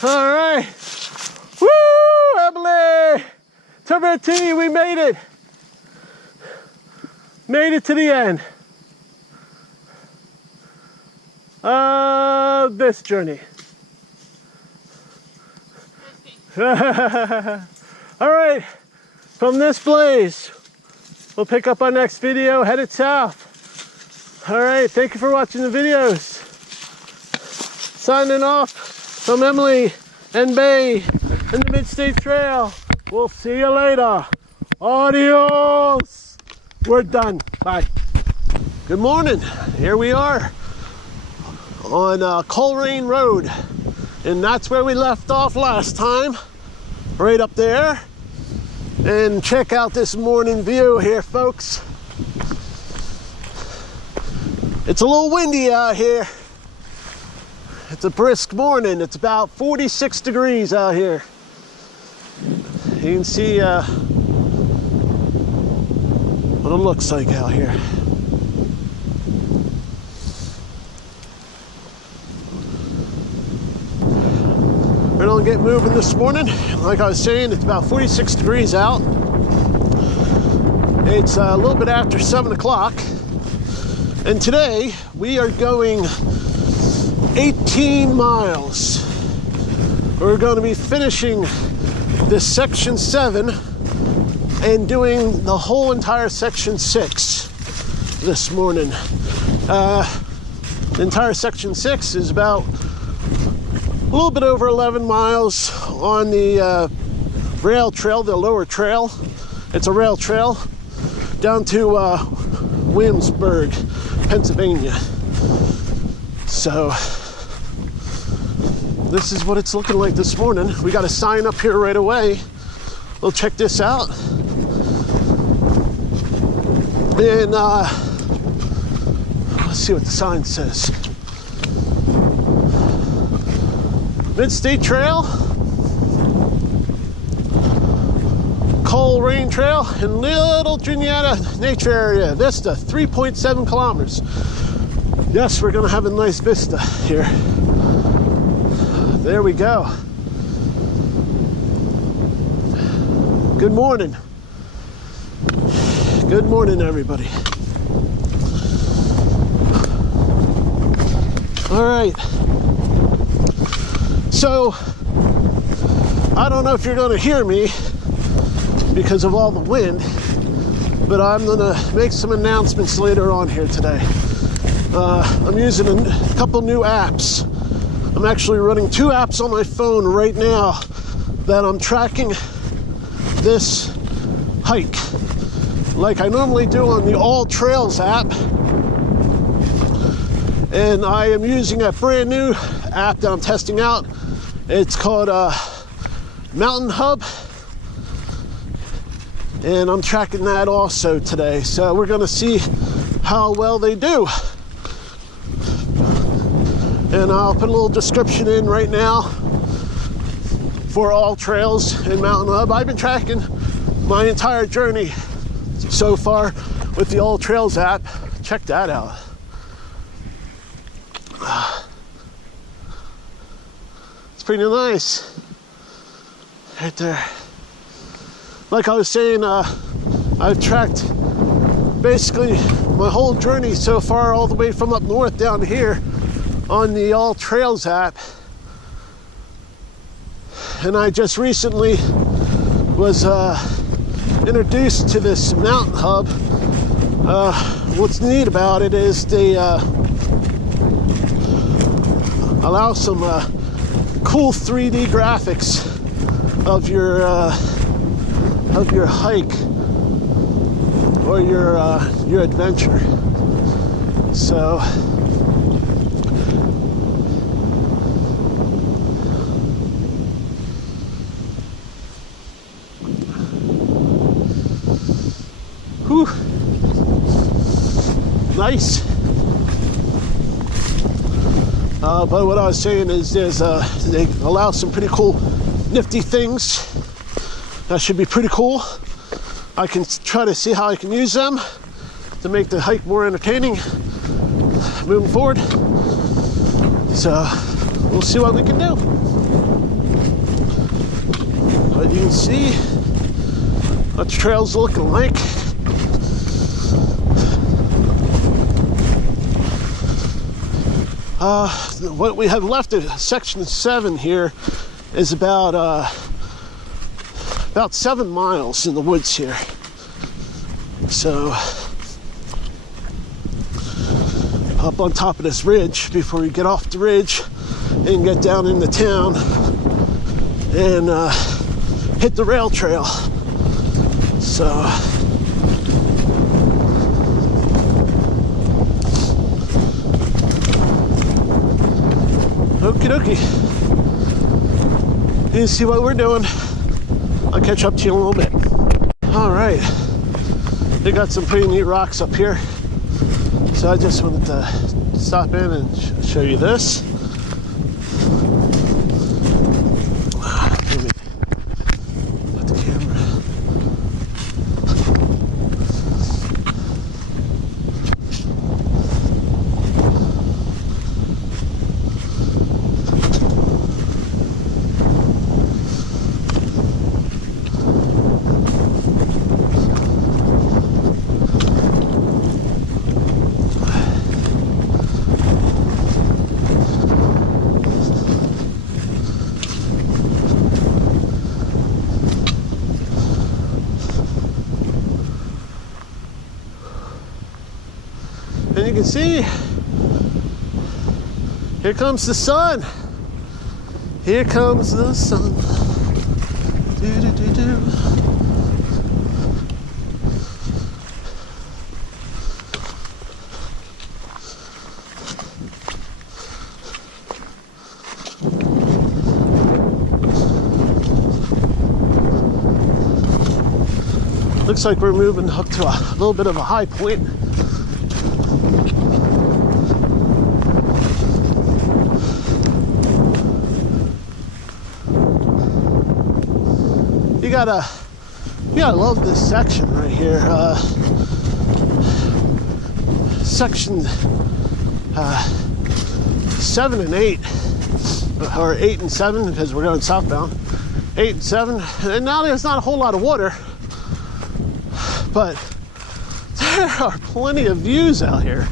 All right. Woo, Emily! Turbo T, we made it. Made it to the end of this journey. All right, from this blaze, we'll pick up our next video, headed south. All right, thank you for watching the videos. Signing off from Emily and Bay and the Mid-State Trail. We'll see you later. Adios. We're done. Bye. Good morning. Here we are on Colerain Road. And that's where we left off last time. Right up there. And check out this morning view here, folks. It's a little windy out here. It's a brisk morning. It's about 46 degrees out here. You can see what it looks like out here. We're gonna get moving this morning. Like I was saying, it's about 46 degrees out. It's a little bit after 7 o'clock. And today we are going 18 miles. We're going to be finishing this section 7 and doing the whole entire section 6 this morning. The entire section 6 is about a little bit over 11 miles on the rail trail, the lower trail. It's a rail trail down to Williamsburg, Pennsylvania. So this is what it's looking like this morning. We got a sign up here right away. We'll check this out. And let's see what the sign says. Mid-State Trail, Colerain Trail, and Little Juniata Nature Area. Vista, 3.7 kilometers. Yes, we're gonna have a nice vista here. There we go. Good morning. Good morning, everybody. All right. So, I don't know if you're going to hear me because of all the wind, but I'm going to make some announcements later on here today. I'm using a couple new apps. I'm actually running 2 apps on my phone right now that I'm tracking this hike like I normally do on the All Trails app. And I am using a brand new app that I'm testing out. It's called Mountain Hub, and I'm tracking that also today. So we're gonna see how well they do. And I'll put a little description in right now for All Trails and Mountain Hub. I've been tracking my entire journey so far with the All Trails app. Check that out. It's pretty nice right there. Like I was saying, I've tracked basically my whole journey so far, all the way from up north down here on the All Trails app. And I just recently was introduced to this Mountain Hub. What's neat about it is they allow some cool 3D graphics of your hike or your adventure. So whew, nice. But what I was saying is they allow some pretty cool nifty things. That should be pretty cool. I can try to see how I can use them to make the hike more entertaining moving forward. So we'll see what we can do. But you can see what the trail's looking like. What we have left of section 7 here is about 7 miles in the woods here. So up on top of this ridge before we get off the ridge and get down into town and hit the rail trail. So okie dokie. You see what we're doing. I'll catch up to you in a little bit. All right. They got some pretty neat rocks up here. So I just wanted to stop in and show you this. Let me put the camera. And you can see, here comes the sun. Here comes the sun. Do-do-do-do. Looks like we're moving up to a little bit of a high point. You gotta love this section right here. Section 7 and 8, or 8 and 7 because we're going southbound. 8 and 7, and now there's not a whole lot of water, but there are plenty of views out here.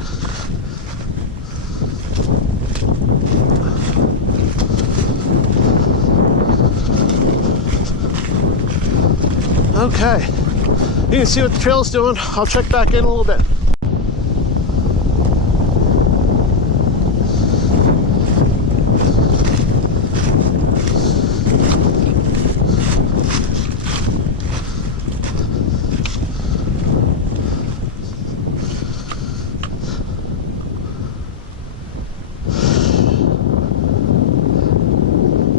Okay, you can see what the trail's doing. I'll check back in a little bit.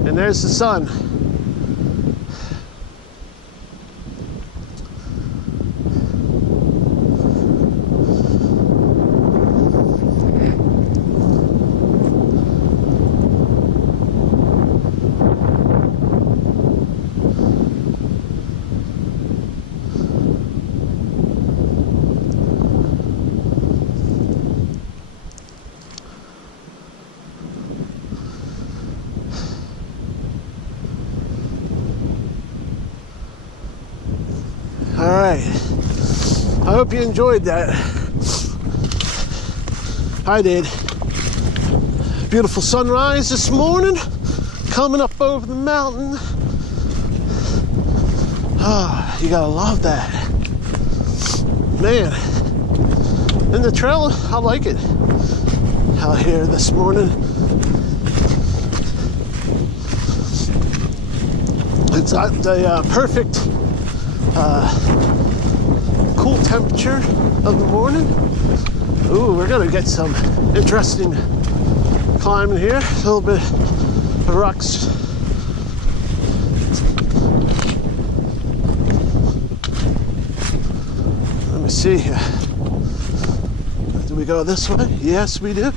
And there's the sun. All right, I hope you enjoyed that. I did. Beautiful sunrise this morning, coming up over the mountain. Ah, you gotta love that. Man, and the trail, I like it out here this morning. It's got the perfect cool temperature of the morning. Ooh, we're gonna get some interesting climbing here. A little bit of rocks. Let me see here. Do we go this way? Yes, we do.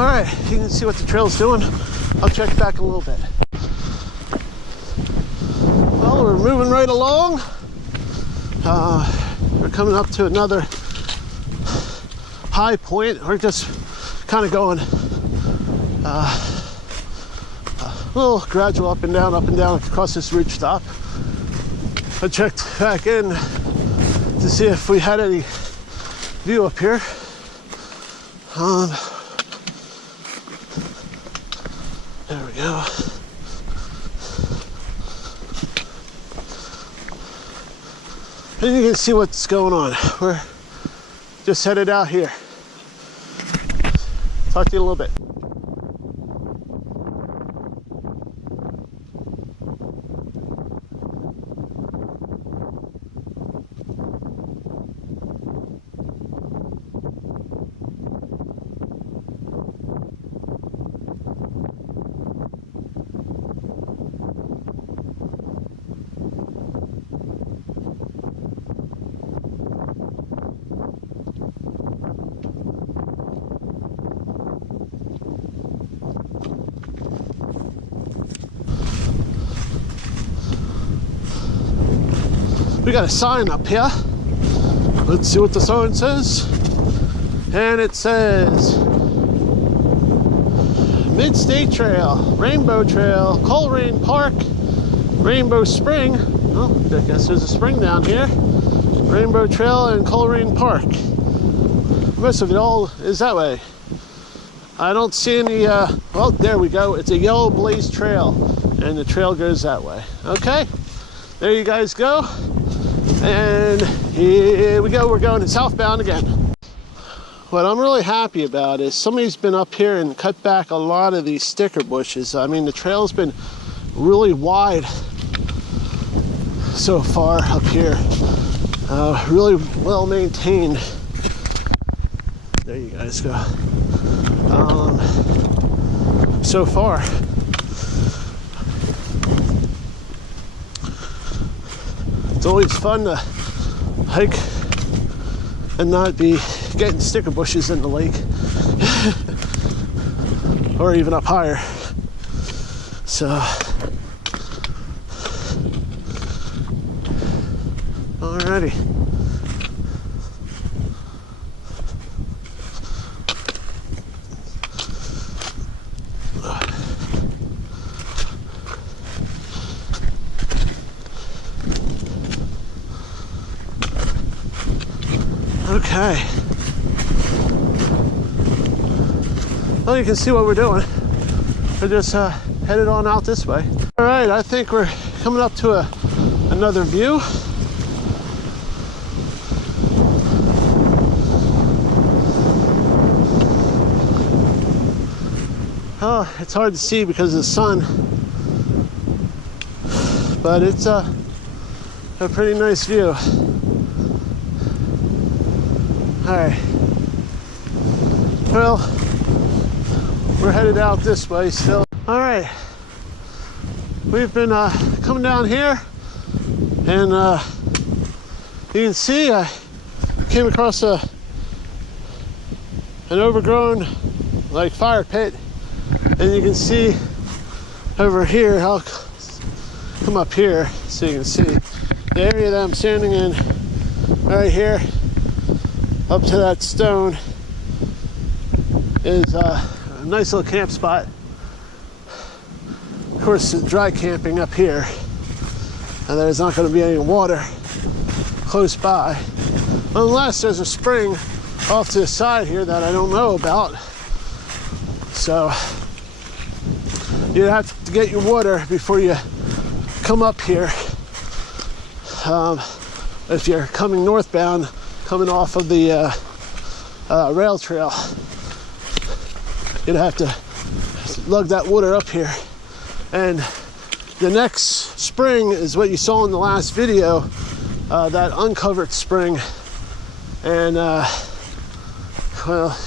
All right, you can see what the trail's doing. I'll check back a little bit. Well, we're moving right along. We're coming up to another high point. We're just kind of going a little gradual up and down across this ridge top. I checked back in to see if we had any view up here. There we go. And you can see what's going on. We're just headed out here. Talk to you in a little bit. We got a sign up here. Let's see what the sign says. And it says Mid-State Trail, Rainbow Trail, Colerain Park, Rainbow Spring. Oh, I guess there's a spring down here. Rainbow Trail and Colerain Park. Most of it all is that way. I don't see any, well, there we go. It's a yellow blaze trail, and the trail goes that way. Okay, there you guys go. And here we go, we're going southbound again. What I'm really happy about is somebody's been up here and cut back a lot of these sticker bushes. I mean, the trail's been really wide so far up here. Really well maintained. There you guys go. So far. It's always fun to hike and not be getting sticker bushes in the lake or even up higher. So, alrighty. Okay. Well, you can see what we're doing. We're just headed on out this way. All right, I think we're coming up to another view. Oh, it's hard to see because of the sun, but it's a pretty nice view. All right, well, we're headed out this way still. All right, we've been coming down here, and you can see I came across an overgrown like fire pit, and you can see over here, I'll come up here so you can see the area that I'm standing in right here. Up to that stone is a nice little camp spot. Of course, dry camping up here, and there's not going to be any water close by, unless there's a spring off to the side here that I don't know about. So you have to get your water before you come up here. If you're coming northbound, coming off of the rail trail, you'd have to lug that water up here. And the next spring is what you saw in the last video, that uncovered spring. And well,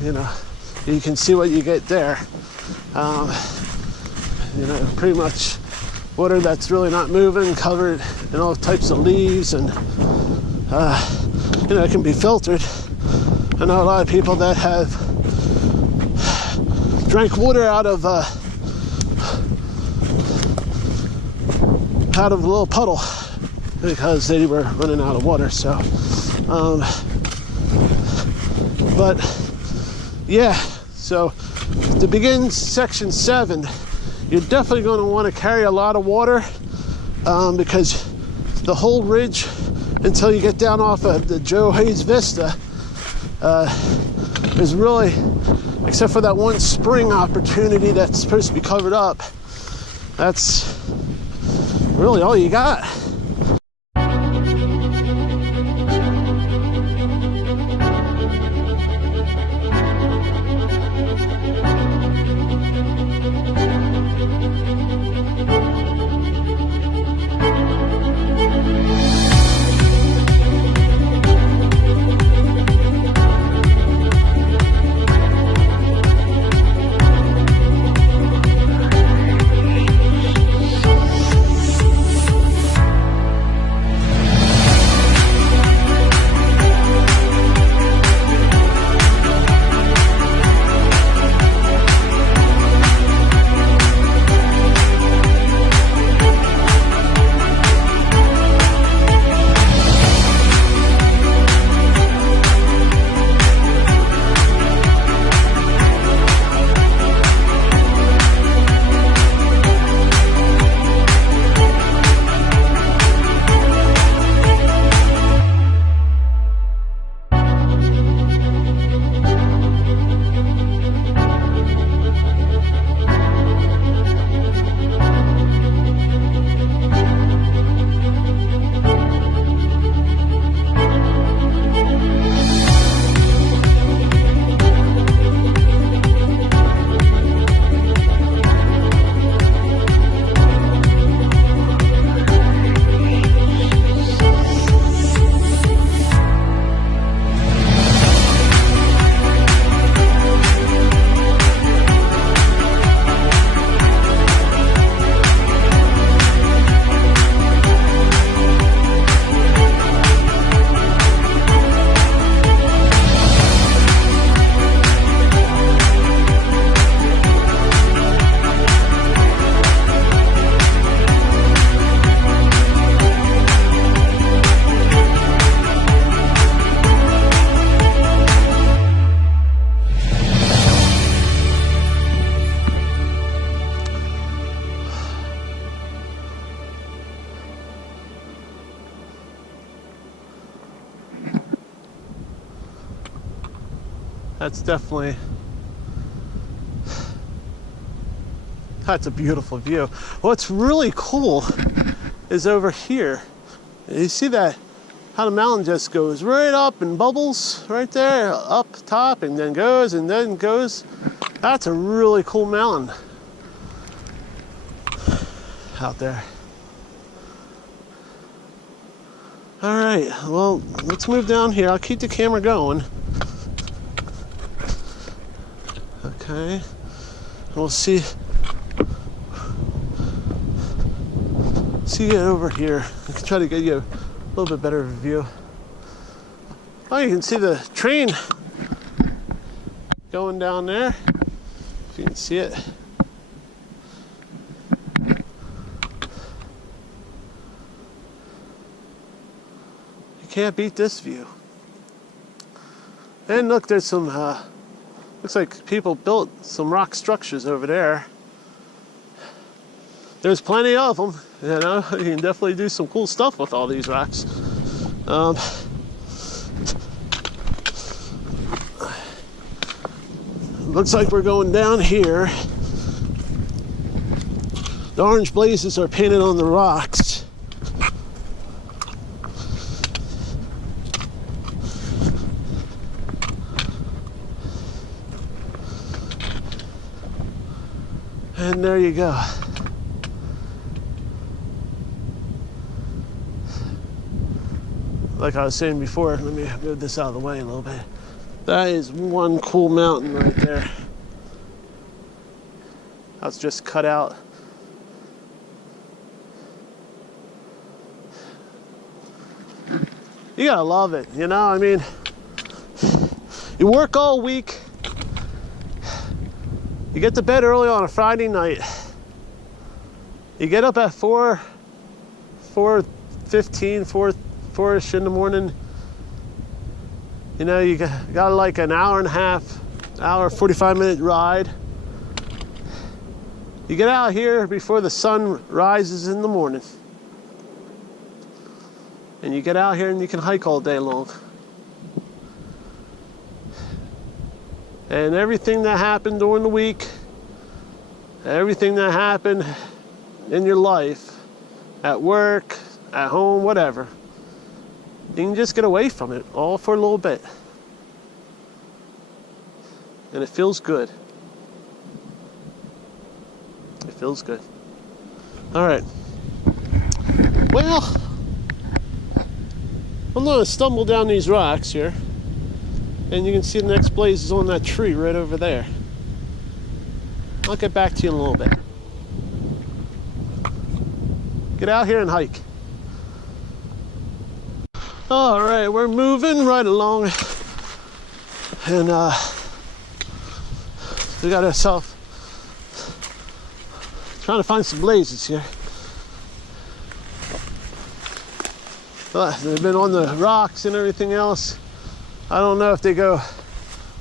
you know, you can see what you get there. You know, pretty much water that's really not moving, covered in all types of leaves, and you know, it can be filtered. I know a lot of people that have drank water out of a little puddle because they were running out of water. So, but yeah, so to begin section 7, you're definitely going to want to carry a lot of water because the whole ridge until you get down off of the Joe Hayes Vista is really, except for that one spring opportunity that's supposed to be covered up, that's really all you got. That's definitely, that's a beautiful view. What's really cool is over here. You see that, how the mountain just goes right up and bubbles right there, up top, and then goes and then goes. That's a really cool mountain out there. All right, well, let's move down here. I'll keep the camera going. Okay, we'll see it over here. I can try to get you a little bit better view. Oh, you can see the train going down there. If you can see it. You can't beat this view. And look, there's some looks like people built some rock structures over there. There's plenty of them, you know. You can definitely do some cool stuff with all these rocks. Looks like we're going down here. The orange blazes are painted on the rocks. And there you go. Like I was saying before, let me move this out of the way a little bit. That is one cool mountain right there. That's just cut out. You gotta love it, you know? I mean, you work all week, You get to bed early on a Friday night. You get up at 4:15, 4-ish in the morning. You know, you got like an hour and a half, 45-minute ride. You get out here before the sun rises in the morning. And you get out here and you can hike all day long. And everything that happened during the week, everything that happened in your life, at work, at home, whatever, you can just get away from it all for a little bit. And it feels good. It feels good. All right. Well, I'm going to stumble down these rocks here. And you can see the next blaze is on that tree right over there. I'll get back to you in a little bit. Get out here and hike. All right, we're moving right along. And we got ourselves trying to find some blazes here. They've been on the rocks and everything else. I don't know if they go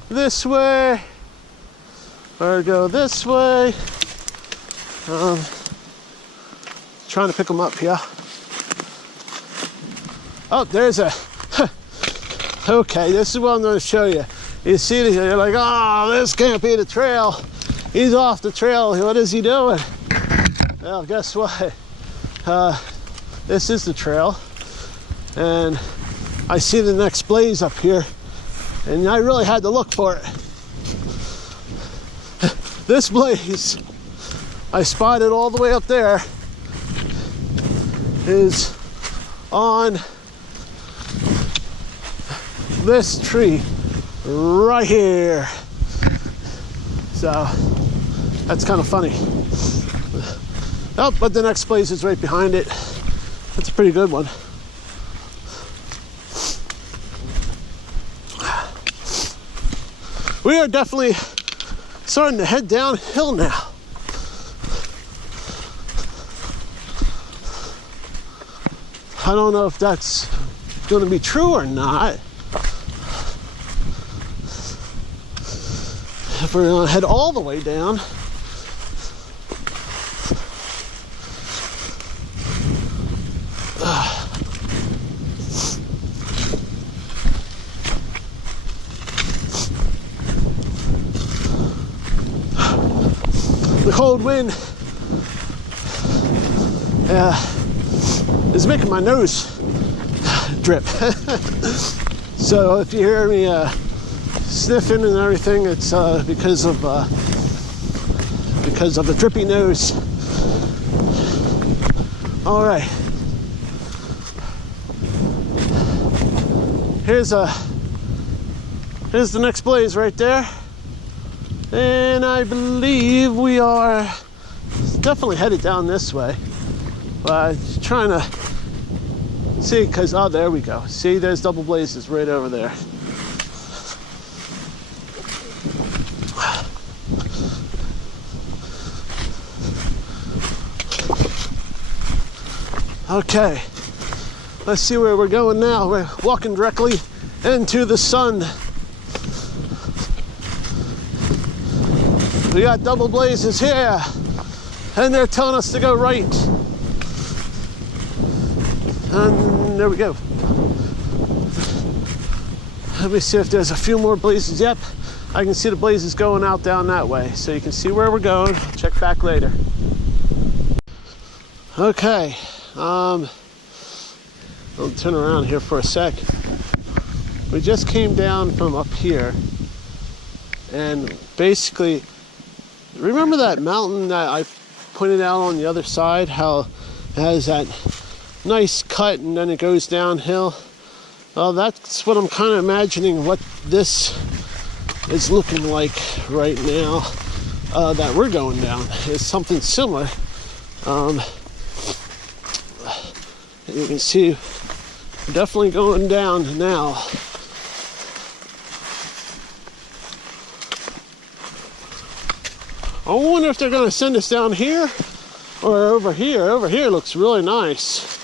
this way or go this way. Trying to pick them up here. Oh, there's a, okay, this is what I'm going to show you. You see this, you're like, oh, this can't be the trail. He's off the trail. What is he doing? Well, guess what? This is the trail. And I see the next blaze up here, and I really had to look for it. This blaze I spotted all the way up there is on this tree right here. So that's kind of funny. Oh, but the next blaze is right behind it. That's a pretty good one. We are definitely starting to head downhill now. I don't know if that's going to be true or not. If we're going to head all the way down. The cold wind is making my nose drip. So if you hear me sniffing and everything, it's because of the drippy nose. All right. Here's the next blaze right there. And I believe we are definitely headed down this way. But trying to see, because, oh, there we go. See, there's double blazes right over there. Okay, let's see where we're going now. We're walking directly into the sun. We got double blazes here, and they're telling us to go right. And there we go. Let me see if there's a few more blazes. Yep, I can see the blazes going out down that way. So you can see where we're going. Check back later. Okay, I'll turn around here for a sec. We just came down from up here, and basically, remember that mountain that I pointed out on the other side, how it has that nice cut and then it goes downhill? Well, that's what I'm kind of imagining what this is looking like right now, that we're going down. It's something similar. You can see we're definitely going down now. I wonder if they're going to send us down here or over here. Over here looks really nice.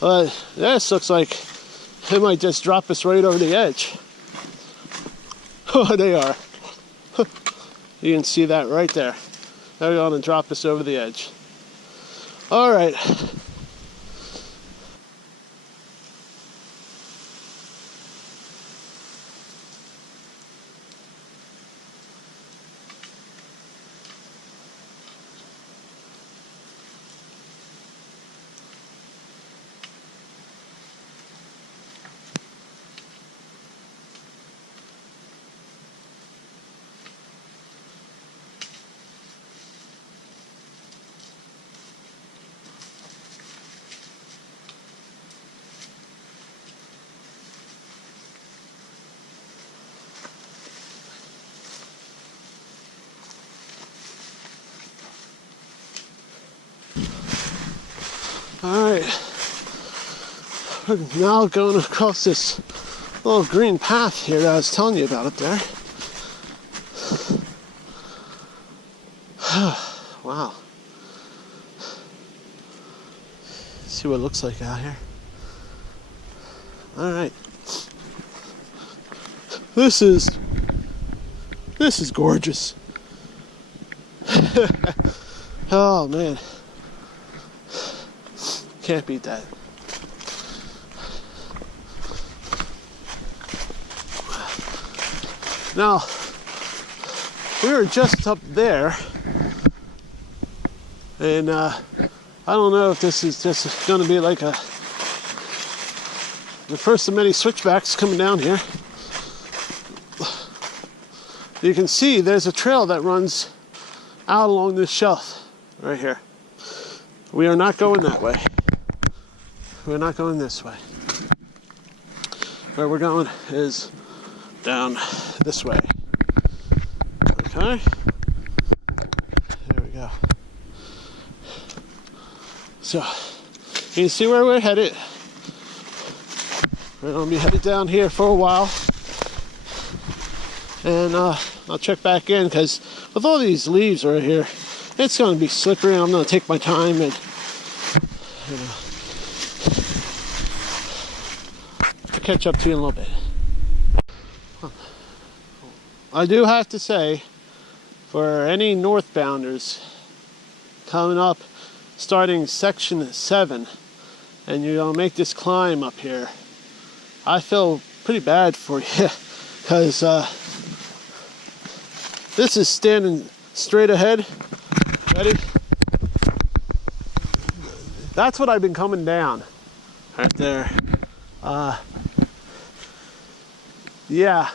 But this looks like they might just drop us right over the edge. Oh, they are. You can see that right there. They're going to drop us over the edge. All right. All right, we're now going across this little green path here that I was telling you about up there. Wow. See what it looks like out here. All right. This is gorgeous. Oh man. Can't beat that. Now, we were just up there, and I don't know if this is just going to be like the first of many switchbacks coming down here. You can see there's a trail that runs out along this shelf right here. We are not going that way. We're not going this way. Where we're going is down this way. Okay? There we go. So, you can see where we're headed. We're going to be headed down here for a while. And I'll check back in because with all these leaves right here, it's going to be slippery, and I'm going to take my time and, you know, catch up to you in a little bit. I do have to say, for any northbounders coming up, starting section 7, and you're going to make this climb up here, I feel pretty bad for you because this is standing straight ahead. Ready? That's what I've been coming down right there. Yeah,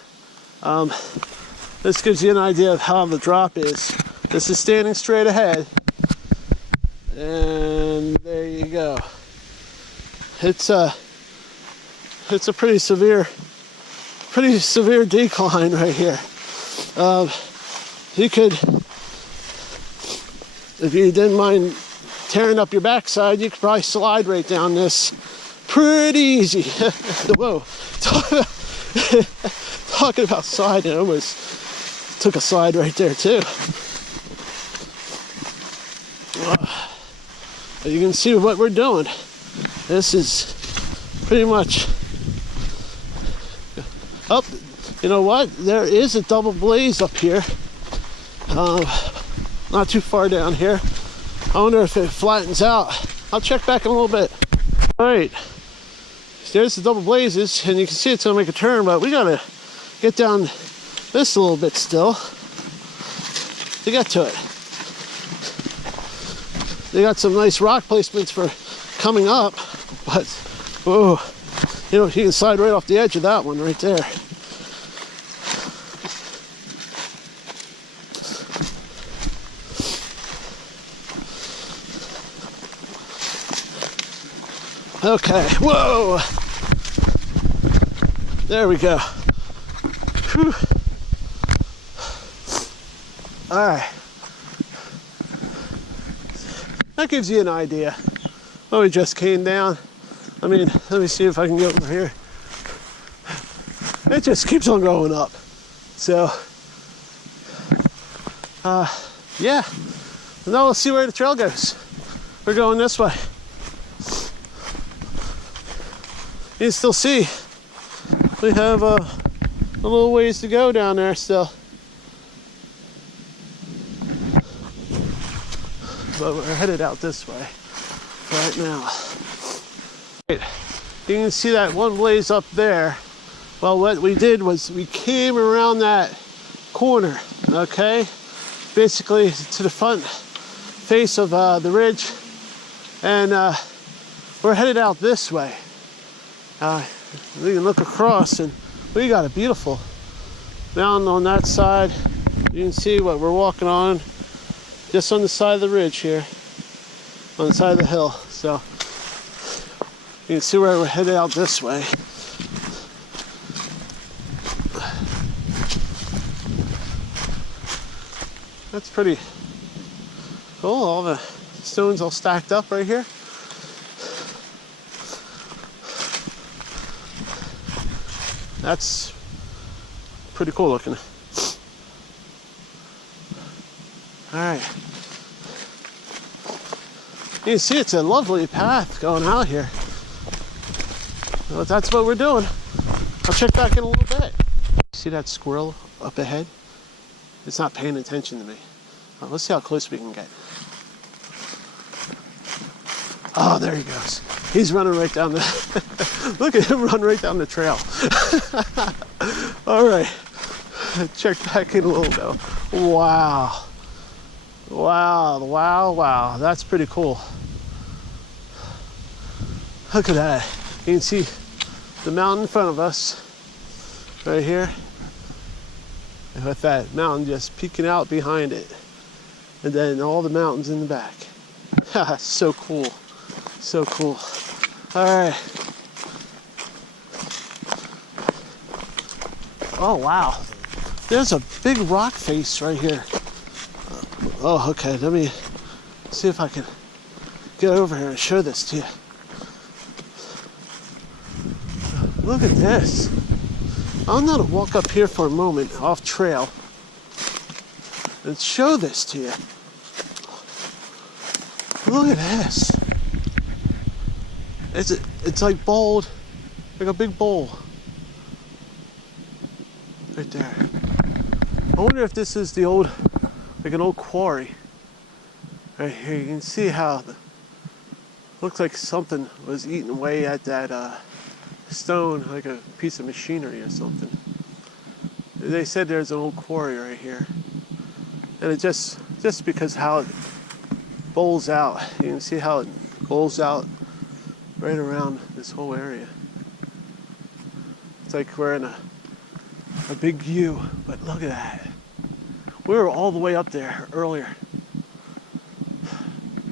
this gives you an idea of how the drop is. This is standing straight ahead, and there you go. It's a pretty severe decline right here. You could, if you didn't mind tearing up your backside, you could probably slide right down this pretty easy. Whoa. Talking about sliding, I almost took a slide right there too. You can see what we're doing. This is pretty much, oh, you know what? There is a double blaze up here. Not too far down here. I wonder if it flattens out. I'll check back in a little bit. All right. There's the double blazes, and you can see it's gonna make a turn, but we gotta get down this a little bit still to get to it. They got some nice rock placements for coming up, but whoa, you know, you can slide right off the edge of that one right there. Okay, whoa! There we go. Whew. All right. That gives you an idea. Oh, we just came down. I mean, let me see if I can get over here. It just keeps on going up. So, yeah, now we'll see where the trail goes. We're going this way. You can still see we have a little ways to go down there still. But we're headed out this way right now. You can see that one blaze up there. Well, what we did was we came around that corner, okay? Basically to the front face of the ridge, and we're headed out this way. We can look across and we got a beautiful mountain on that side. You can see what we're walking on, just on the side of the ridge here, on the side of the hill. So you can see where we're headed out this way. That's pretty cool. All the stones all stacked up right here. That's pretty cool looking. All right. You can see it's a lovely path going out here. Well, that's what we're doing. I'll check back in a little bit. See that squirrel up ahead? It's not paying attention to me. Let's see how close we can get. Oh, there he goes. He's running right down the... Look at him run right down the trail. All right. Check back in a little bit. Wow. Wow, wow, wow. That's pretty cool. Look at that. You can see the mountain in front of us right here. And with that mountain just peeking out behind it. And then all the mountains in the back. So cool. So cool. All right. Oh, wow. There's a big rock face right here. Oh, okay. Let me see if I can get over here and show this to you. Look at this. I'm gonna walk up here for a moment off trail and show this to you. Look at this. It's like bowled, like a big bowl. Right there. I wonder if this is the old, like an old quarry. Right here, you can see how looks like something was eating away at that stone, like a piece of machinery or something. They said there's an old quarry right here. And it just because how it bowls out. You can see how it bowls out right around this whole area. It's like we're in a big U, but look at that. We were all the way up there earlier.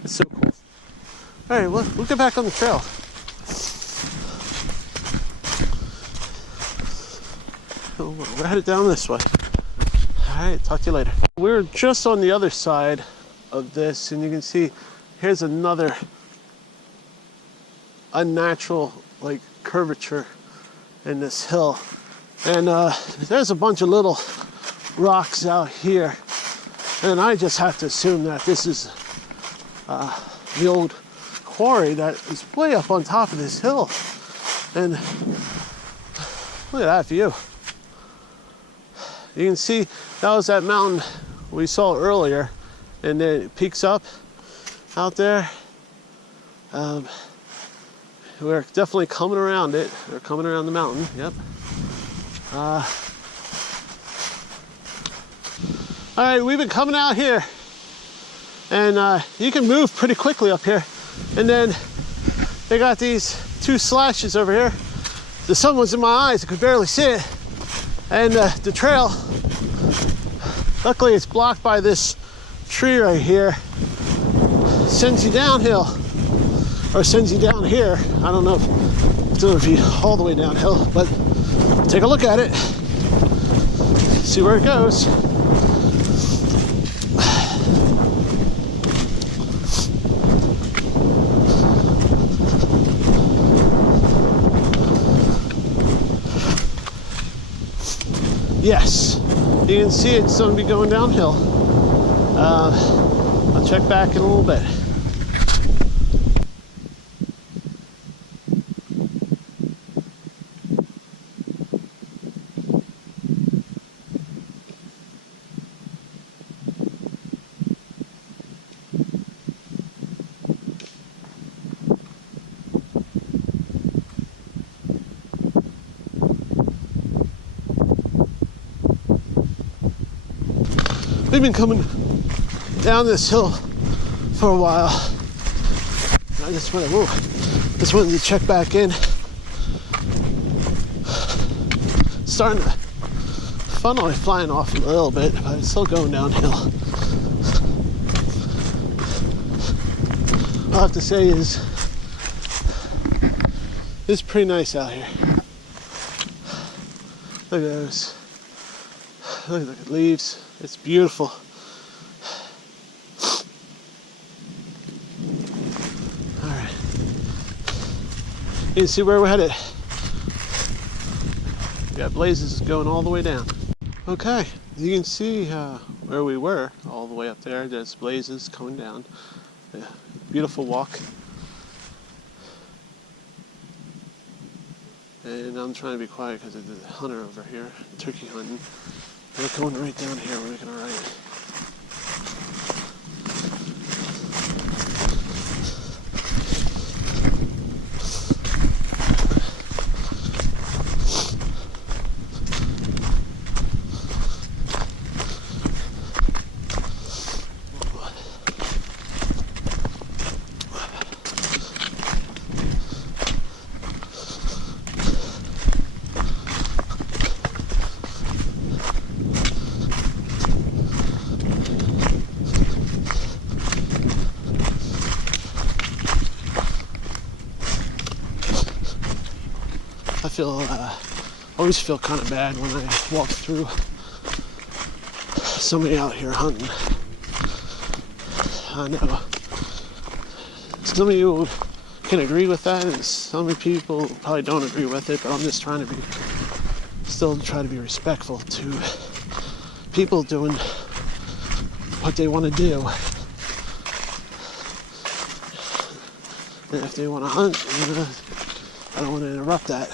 It's so cool. All right, we'll get back on the trail. We're headed down this way. All right, talk to you later. We're just on the other side of this, and you can see here's another unnatural like curvature in this hill. And there's a bunch of little rocks out here. And I just have to assume that this is the old quarry that is way up on top of this hill. And look at that view. You can see that was that mountain we saw earlier, and then it peaks up out there. We're definitely coming around it. We're coming around the mountain, yep. All right, we've been coming out here, and you can move pretty quickly up here. And then they got these two slashes over here. The sun was in my eyes, I could barely see it. And the trail, luckily it's blocked by this tree right here, sends you downhill, or sends you down here. I don't know if you all the way downhill, but take a look at it, see where it goes. Yes, you can see it's going to be going downhill. I'll check back in a little bit. We've been coming down this hill for a while. I just wanted to check back in. Starting to funnel flying off a little bit, but it's still going downhill. All I have to say is it's pretty nice out here. Look at those. Look at the leaves. It's beautiful. All right. You can see where we're headed. We got blazes going all the way down. Okay, you can see where we were all the way up there. There's blazes coming down. Yeah, beautiful walk. And I'm trying to be quiet because there's a hunter over here, turkey hunting. We're going right down here. We're making a right. I always feel kind of bad when I walk through somebody out here hunting. I know some of you can agree with that, and some people probably don't agree with it, but I'm just trying to try to be respectful to people doing what they want to do. And if they want to hunt, I don't want to interrupt that.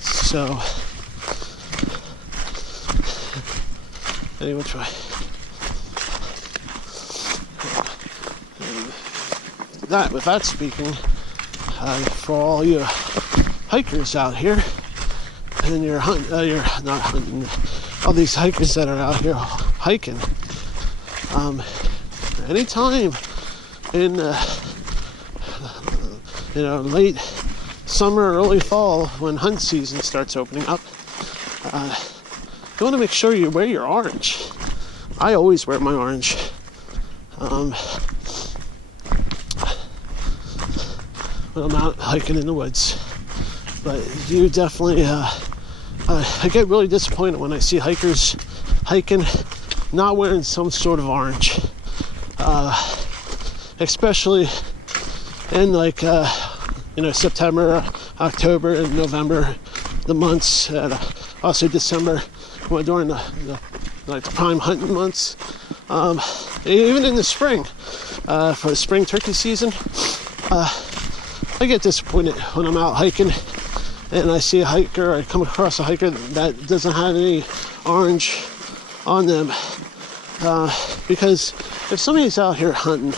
So, any which way. With that speaking, for all you hikers out here, and you're not hunting, all these hikers that are out here hiking, anytime in late summer, early fall, when hunt season starts opening up, you want to make sure you wear your orange. I always wear my orange. When I'm out hiking in the woods. But you definitely, I get really disappointed when I see hikers hiking not wearing some sort of orange. Especially in September, October, and November, the months, also December, during the prime hunting months. Even in the spring, for the spring turkey season, I get disappointed when I'm out hiking and I see a hiker, or I come across a hiker that doesn't have any orange on them. Because if somebody's out here hunting,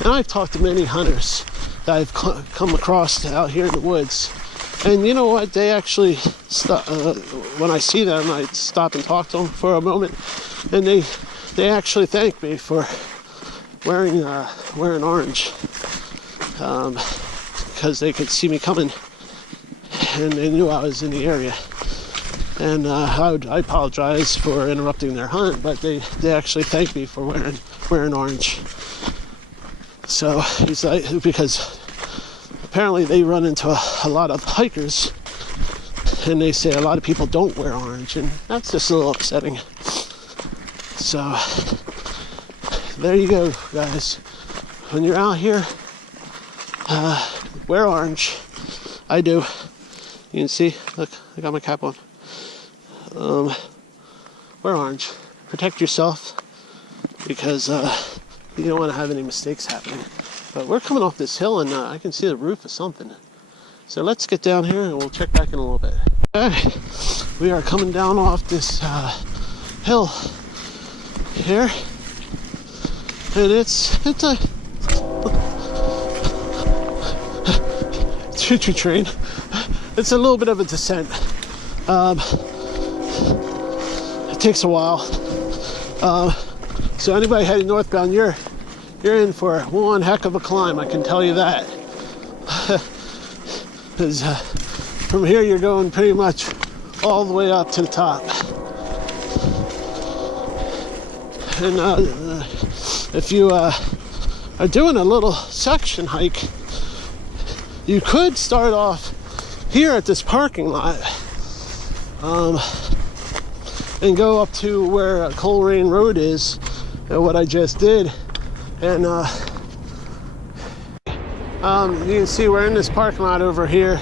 and I've talked to many hunters that I've come across out here in the woods, and you know what, they actually when I see them, I stop and talk to them for a moment, and they actually thank me for wearing orange, because they could see me coming and they knew I was in the area. And I apologize for interrupting their hunt, but they actually thank me for wearing orange. So he's like, because apparently they run into a lot of hikers, and they say a lot of people don't wear orange, and that's just a little upsetting. So there you go, guys. When you're out here, wear orange. I do. You can see, look, I got my cap on. Wear orange. Protect yourself, because you don't want to have any mistakes happening. But we're coming off this hill, and I can see the roof of something. So let's get down here and we'll check back in a little bit. Okay, we are coming down off this hill here, and it's a choo-choo train. It's a little bit of a descent. It takes a while. So anybody heading northbound, you're in for one heck of a climb, I can tell you that. Because from here you're going pretty much all the way up to the top. And if you are doing a little section hike, you could start off here at this parking lot and go up to where Colerain Road is, and what I just did. And you can see we're in this parking lot over here.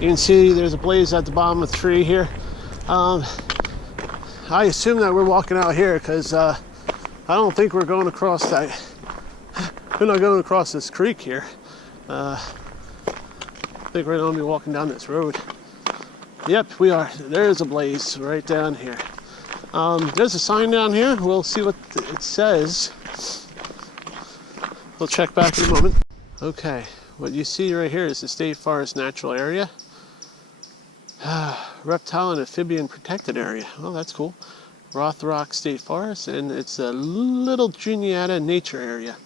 You can see there's a blaze at the bottom of the tree here. I assume that we're walking out here because I don't think we're going across that. We're not going across this creek here. I think we're going to be walking down this road. Yep, we are. There's a blaze right down here. There's a sign down here. We'll see what it says. We'll check back in a moment. Okay, what you see right here is the State Forest Natural Area. Reptile and Amphibian Protected Area. Oh, that's cool. Rothrock State Forest, and it's a Little Juniata Nature Area.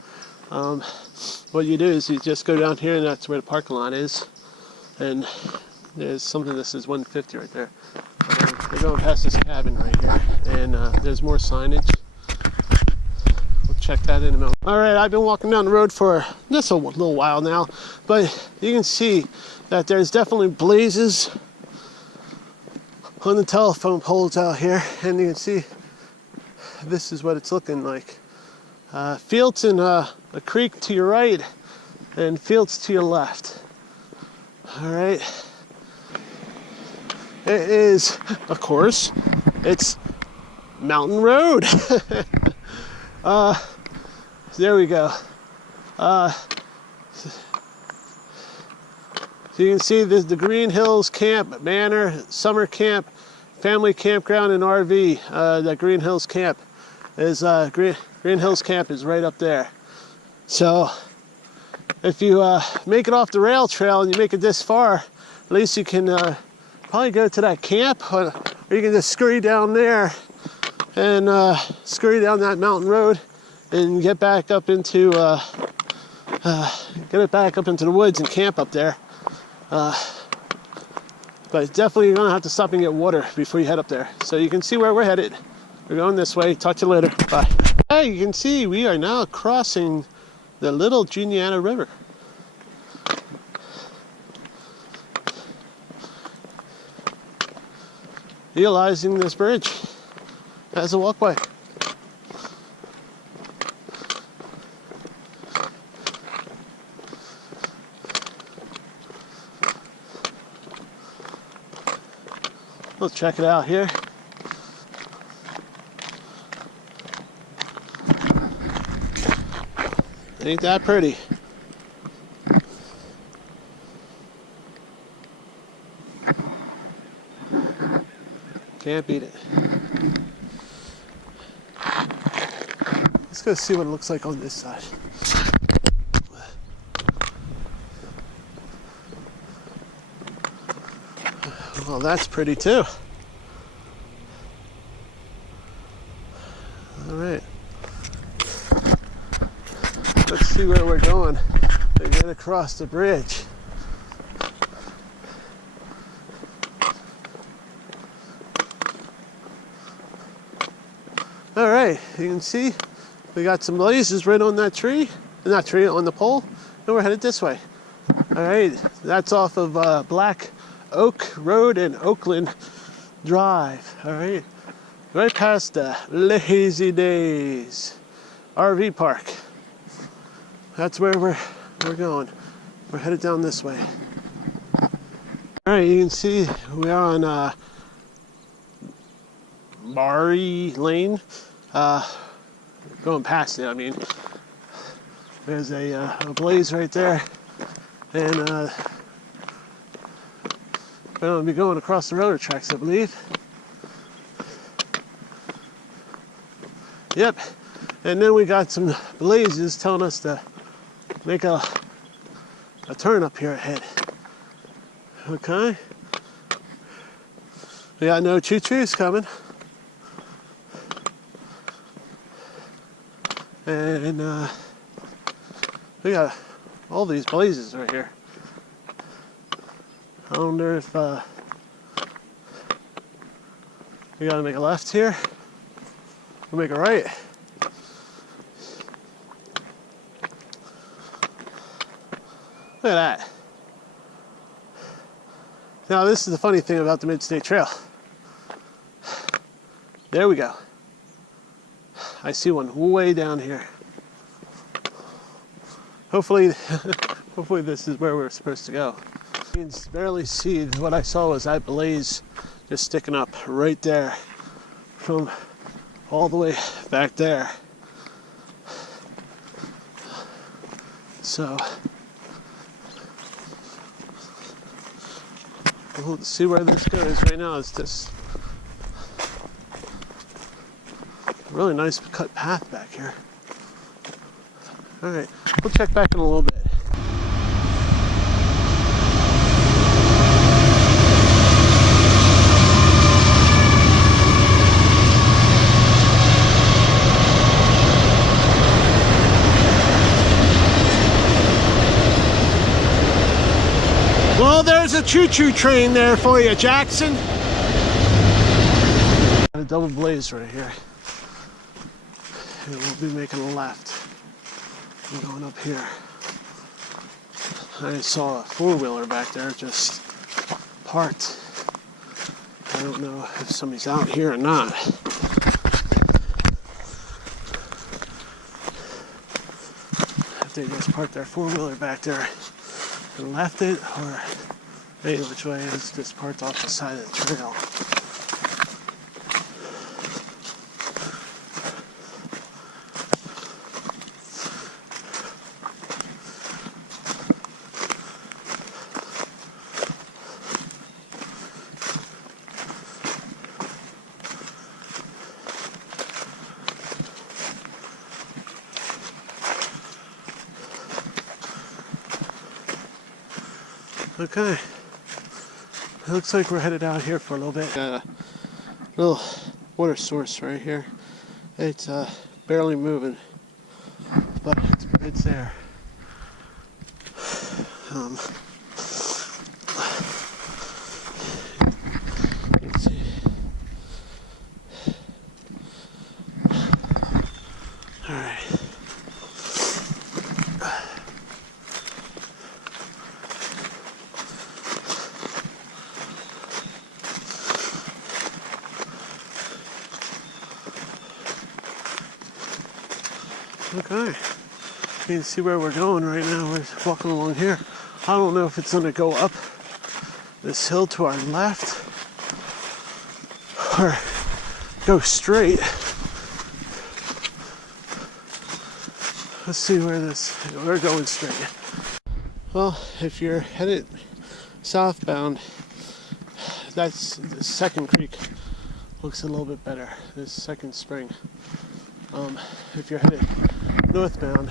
What you do is you just go down here, and that's where the parking lot is. And there's something that says 150 right there. We're going past this cabin right here, and there's more signage. We'll check that in a moment. All right, I've been walking down the road for just a little while now, but you can see that there's definitely blazes on the telephone poles out here, and you can see this is what it's looking like. Fields and a creek to your right, and fields to your left. All right. It is, of course, it's Mountain Road. There we go. So you can see this, the Green Hills Camp, Manor, Summer Camp, Family Campground and RV. That Green Hills Camp is Green Hills Camp is right up there. So if you make it off the rail trail and you make it this far, at least you can probably go to that camp, or you can just scurry down there and scurry down that mountain road and get back up into the woods and camp up there. But definitely you're gonna have to stop and get water before you head up there. So you can see where we're headed. We're going this way. Talk to you later. Bye. Hey, you can see we are now crossing the Little Juniata River. Utilizing this bridge as a walkway. We'll check it out here. Ain't that pretty? Can't beat it. Let's go see what it looks like on this side. Well, that's pretty too. All right. Let's see where we're going to get across the bridge. All right, you can see we got some blazes right on that tree, not tree, on the pole, and we're headed this way. All right, that's off of Black Oak Road and Oakland Drive. All right, right past the Lazy Days RV park. That's where we're going. We're headed down this way. All right, you can see we are on Maury Lane. Going past it, I mean. There's a blaze right there, and we're going to be going across the railroad tracks, I believe. Yep, and then we got some blazes telling us to make a turn up here ahead. Okay. We got no choo-choos coming. And we got all these blazes right here. I wonder if we gotta make a left here or make a right. Look at that. Now this is the funny thing about the Mid-State Trail. There we go. I see one way down here. Hopefully, hopefully this is where we're supposed to go. You can barely see. What I saw was that blaze just sticking up right there from all the way back there. So we'll see where this goes. Right now it's just a really nice cut path back here. All right, we'll check back in a little bit. Well, there's a choo-choo train there for you, Jackson. Got a double blaze right here. And we'll be making a left. I'm going up here. I saw a four-wheeler back there just parked. I don't know if somebody's out here or not. If they just parked their four-wheeler back there and left it, or maybe which way it's just parked off the side of the trail. Okay, it looks like we're headed out here for a little bit. Got a little water source right here. It's barely moving, but it's there. Let's see. All right. Okay, you can see where we're going right now. We're walking along here. I don't know if it's going to go up this hill to our left or go straight. Let's see where we're going straight. Well, if you're headed southbound, that's the second creek. Looks a little bit better, this second spring. If you're headed northbound,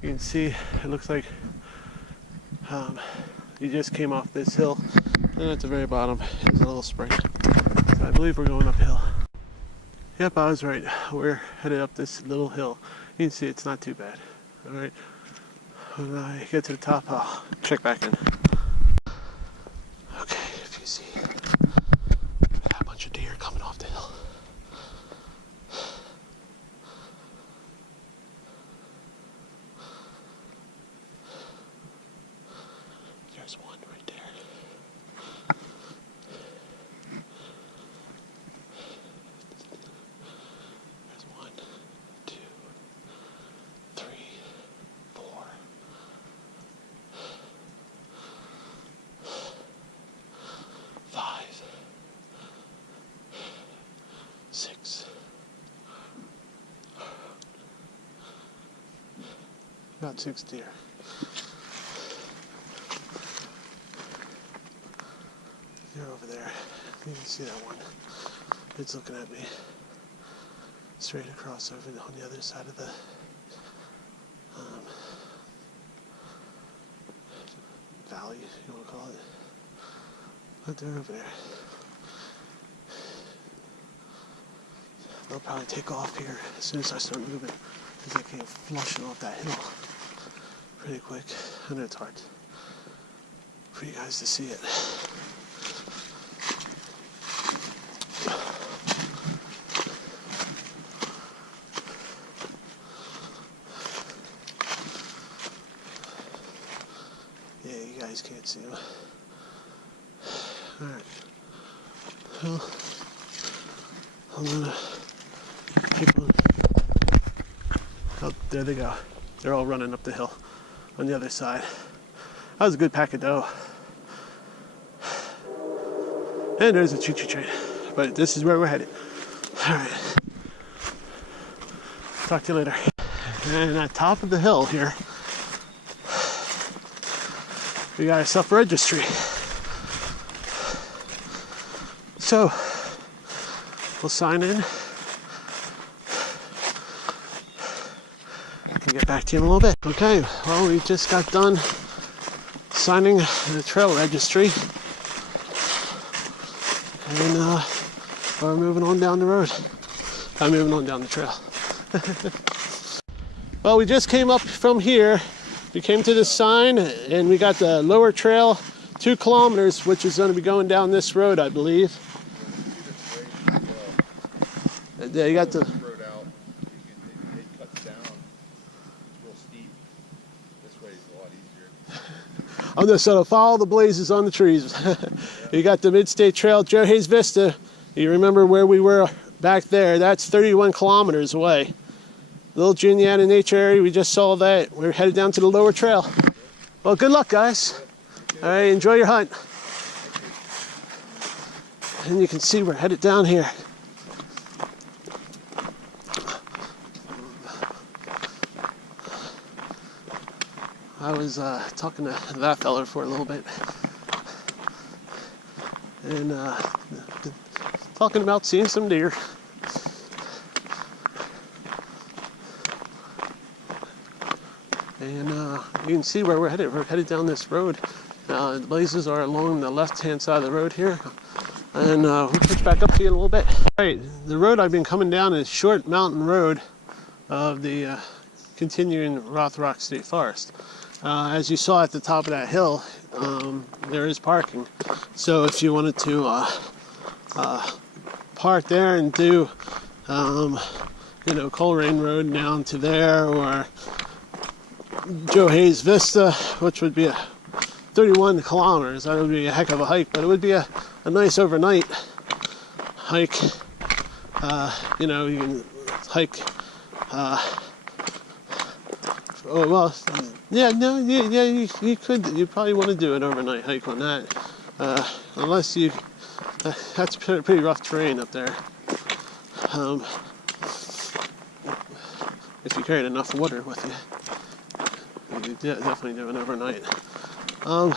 you can see it looks like you just came off this hill, and at the very bottom is a little spring. So I believe we're going uphill. Yep, I was right. We're headed up this little hill. You can see it's not too bad. All right, when I get to the top, I'll check back in. Okay, if you see a bunch of deer coming off the hill. There's one right there. There's 1, 2, 3, 4, 5. Got 6 deer. They're over there. You can see that one. It's looking at me. Straight across over on the other side of the valley, you want to call it. But they're over there. They'll probably take off here as soon as I start moving, because I came flushing off that hill pretty quick. I know it's hard for you guys to see it. Yeah, you guys can't see them. Alright. Well, I'm gonna keep on. Oh, there they go. They're all running up the hill on the other side. That was a good pack of dough. And there's a choo-choo train. But this is where we're headed. Alright. Talk to you later. And at top of the hill here, we got a self-registry. So, we'll sign in. I can get back to you in a little bit. Okay, well, we just got done signing the trail registry. And we're moving on down the road. I'm moving on down the trail. Well, we just came up from here. We came to this sign and we got the lower trail, 2 kilometers, which is going to be going down this road, I believe. Yeah, you got the road out. It cuts down. It's real steep. This way is a lot easier. I'm just going to follow the blazes on the trees. You got the Mid-State Trail, Joe Hayes Vista. You remember where we were back there? That's 31 kilometers away. Little Juniata Nature Area, we just saw that. We're headed down to the lower trail. Well, good luck, guys. All right, enjoy your hunt. And you can see we're headed down here. I was talking to that fella for a little bit. And talking about seeing some deer. And you can see where we're headed. We're headed down this road. The blazes are along the left-hand side of the road here. And we'll switch back up to you in a little bit. All right, the road I've been coming down is Short Mountain Road of the continuing Rothrock State Forest. As you saw at the top of that hill, there is parking. So if you wanted to park there and do, Colerain Road down to there, or Joe Hayes Vista, which would be 31 kilometers. That would be a heck of a hike, but it would be a nice overnight hike. You can hike. You could. You probably want to do an overnight hike on that, unless you. That's pretty rough terrain up there. If you carried enough water with you. You definitely do an overnight. You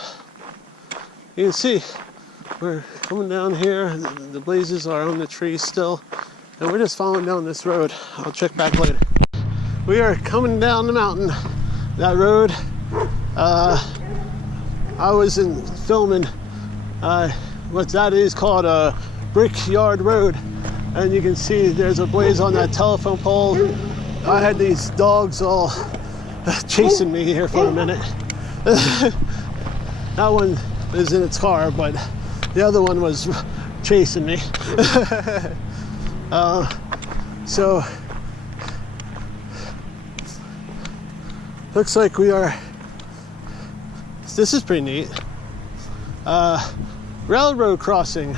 can see we're coming down here. The blazes are on the trees still, and we're just following down this road. I'll check back later. We are coming down the mountain. That road. I was filming what that is called a Brickyard Road, and you can see there's a blaze on that telephone pole. I had these dogs all chasing me here for a minute. That one is in its car, but the other one was chasing me. So looks like we are. This is pretty neat. Railroad crossing.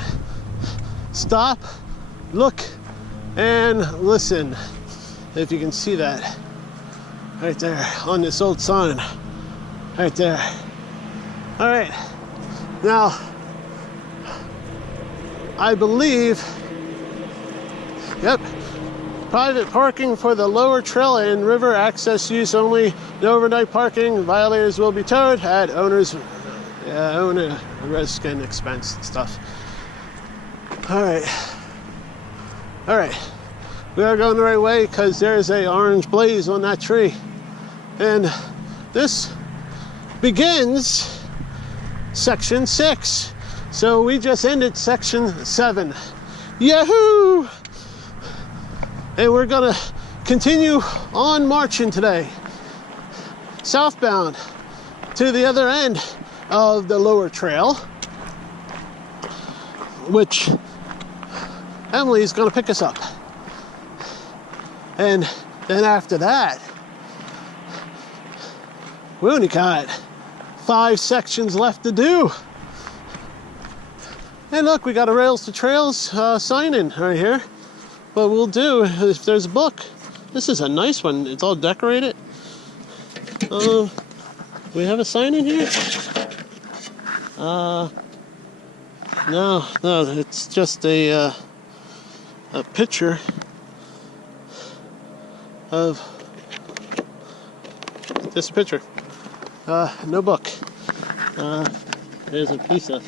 Stop, look, and listen. If you can see that. Right there on this old sign. Right there. All right. Now, I believe, yep, Private parking for the lower trail and river access use only. No overnight parking. Violators will be towed at owner's owner risk and expense and stuff. All right. We are going the right way because there's a orange blaze on that tree, and this begins section 6. So we just ended section 7. Yahoo! And we're gonna continue on marching today, southbound to the other end of the lower trail, which Emily is gonna pick us up. And then after that, we only got 5 sections left to do. And look, we got a Rails to Trails sign-in right here. What we'll do if there's a book. This is a nice one. It's all decorated. We have a sign in here? No, it's just a picture of this picture. No book. There's a piece of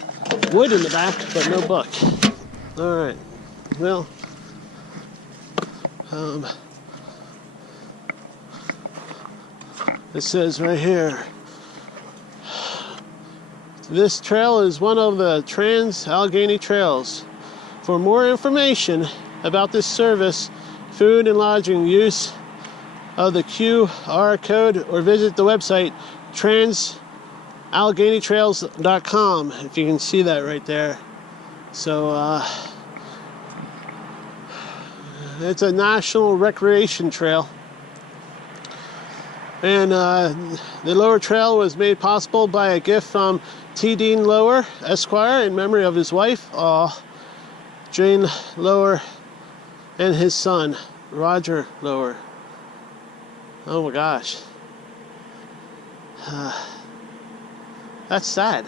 wood in the back, but no book. All right. Well. It says right here, this trail is one of the Trans-Allegheny Trails. For more information about this service, food and lodging, use of the QR code, or visit the website transalleghenytrails.com, if you can see that right there. So, it's a national recreation trail. And the lower trail was made possible by a gift from T. Dean Lower, Esquire, in memory of his wife, Jane Lower, and his son, Roger Lower. Oh my gosh. That's sad.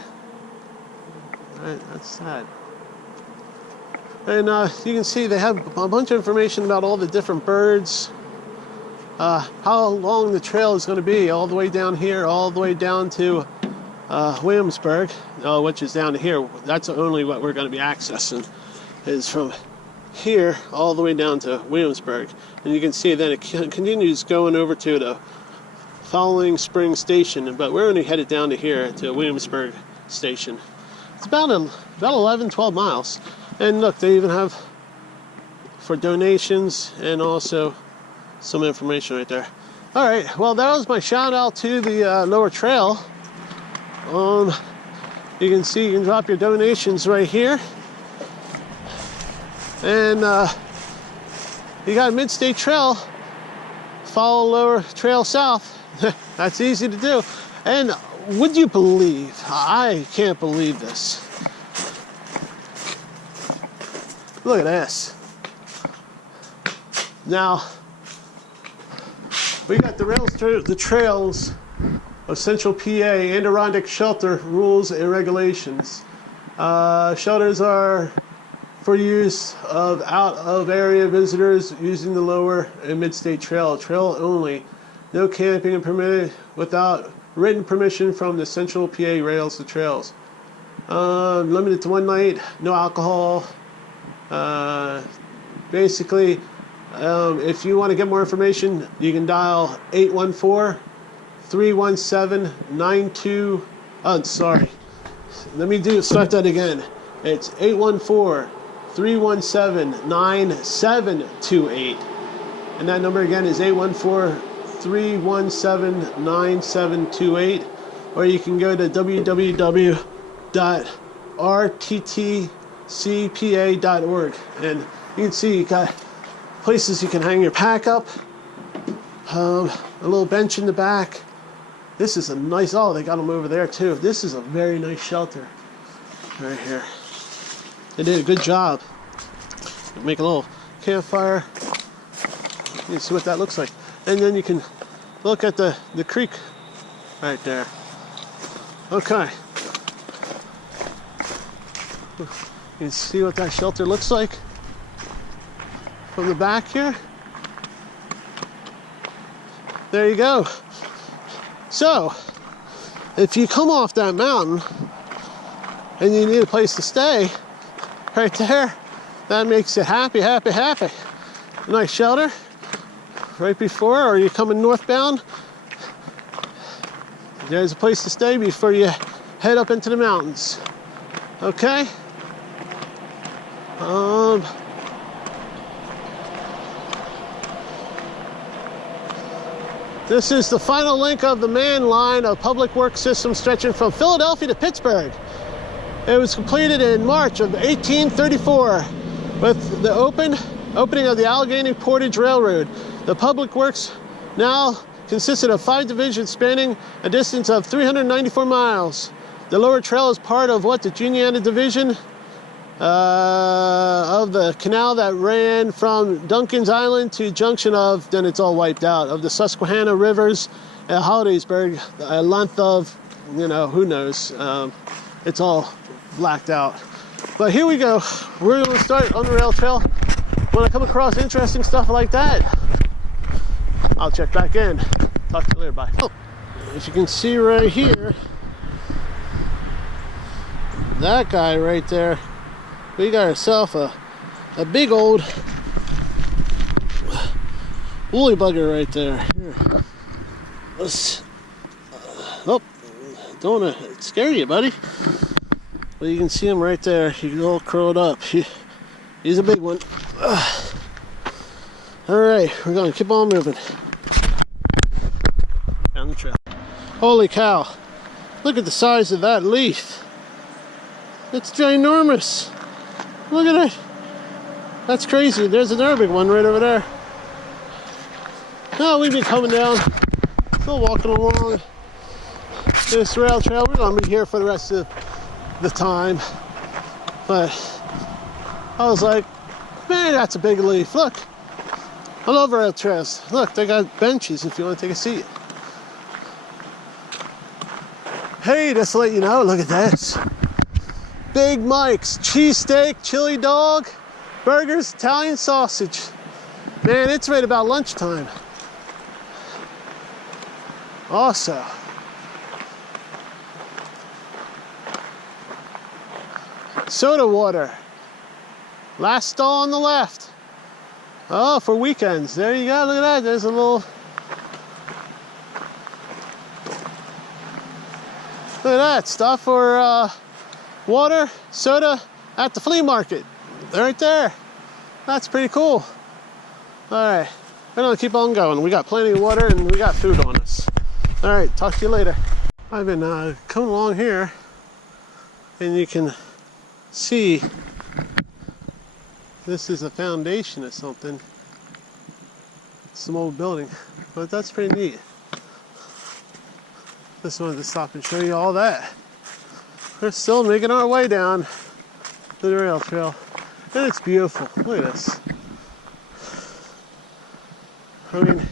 Right, that's sad. And you can see they have a bunch of information about all the different birds, how long the trail is going to be, all the way down here, all the way down to Williamsburg, which is down here. That's only what we're going to be accessing, is from here all the way down to Williamsburg. And you can see then it continues going over to the following spring station, but we're only headed down to here, to Williamsburg station. It's about 11-12 miles. And look, they even have for donations and also some information right there. All right, well, that was my shout out to the lower trail. You can see you can drop your donations right here. And you got a mid-state trail, follow lower trail south. That's easy to do. And would you believe, I can't believe this. Look at this. Now, we got the Rails to the Trails of Central PA, Adirondack Shelter Rules and Regulations. Shelters are for use of out-of-area visitors using the lower and mid-state trail only. No camping permitted without written permission from the Central PA Rails to Trails. Limited to one night, no alcohol. Basically, if you want to get more information, you can dial 814-317-92. Sorry. Let me start that again. It's 814-317-9728. And that number again is 814-317-9728. Or you can go to www.rttcpa.org. And you can see you got places you can hang your pack up. A little bench in the back. This is a nice, they got them over there too. This is a very nice shelter right here. They did a good job. Make a little campfire. You can see what that looks like. And then you can look at the creek right there. Okay. You can see what that shelter looks like from the back here. there you go. So, if you come off that mountain and you need a place to stay, right there, that makes it happy, happy, happy. Nice shelter right before, or you're coming northbound, there's a place to stay before you head up into the mountains. Okay? This is the final link of the main line of public works system stretching from Philadelphia to Pittsburgh. It was completed in March of 1834 with the opening of the Allegheny Portage Railroad. The public works now consisted of 5 divisions spanning a distance of 394 miles. The lower trail is part of what the Juniata Division of the canal that ran from Duncan's Island to junction of, then it's all wiped out, of the Susquehanna Rivers at Hollidaysburg, a length of, you know, who knows. It's all blacked out. But here we go. We're going to start on the rail trail. When I come across interesting stuff like that, I'll check back in. Talk to you later. Bye. As you can see right here, that guy right there, we got ourselves a big old woolly bugger right there. Here. Let's, oh, don't want to scare you, buddy. Well, you can see him right there. He's all curled up. He's a big one. All right, we're going to keep on moving down the trail. Holy cow. Look at the size of that leaf. It's ginormous. Look at it. That's crazy. There's another big one right over there. Now we've been coming down, still walking along this rail trail. We're going to be here for the rest of the time. But I was like, man, that's a big leaf. Look. I love rail trails. Look, they got benches if you want to take a seat. Hey, just to let you know, look at this. Big Mike's, cheesesteak, chili dog, burgers, Italian sausage. Man, it's right about lunchtime. Also, soda water. Last stall on the left. Oh, for weekends. There you go. Look at that. There's a little. Look at that stuff for water, soda at the flea market. Right there. That's pretty cool. All right. We're going to keep on going. We got plenty of water and we got food on us. All right. Talk to you later. I've been coming along here and you can see this is a foundation of something. Some old building, but that's pretty neat. Just wanted to stop and show you all that. We're still making our way down the rail trail, and it's beautiful. Look at this. I mean,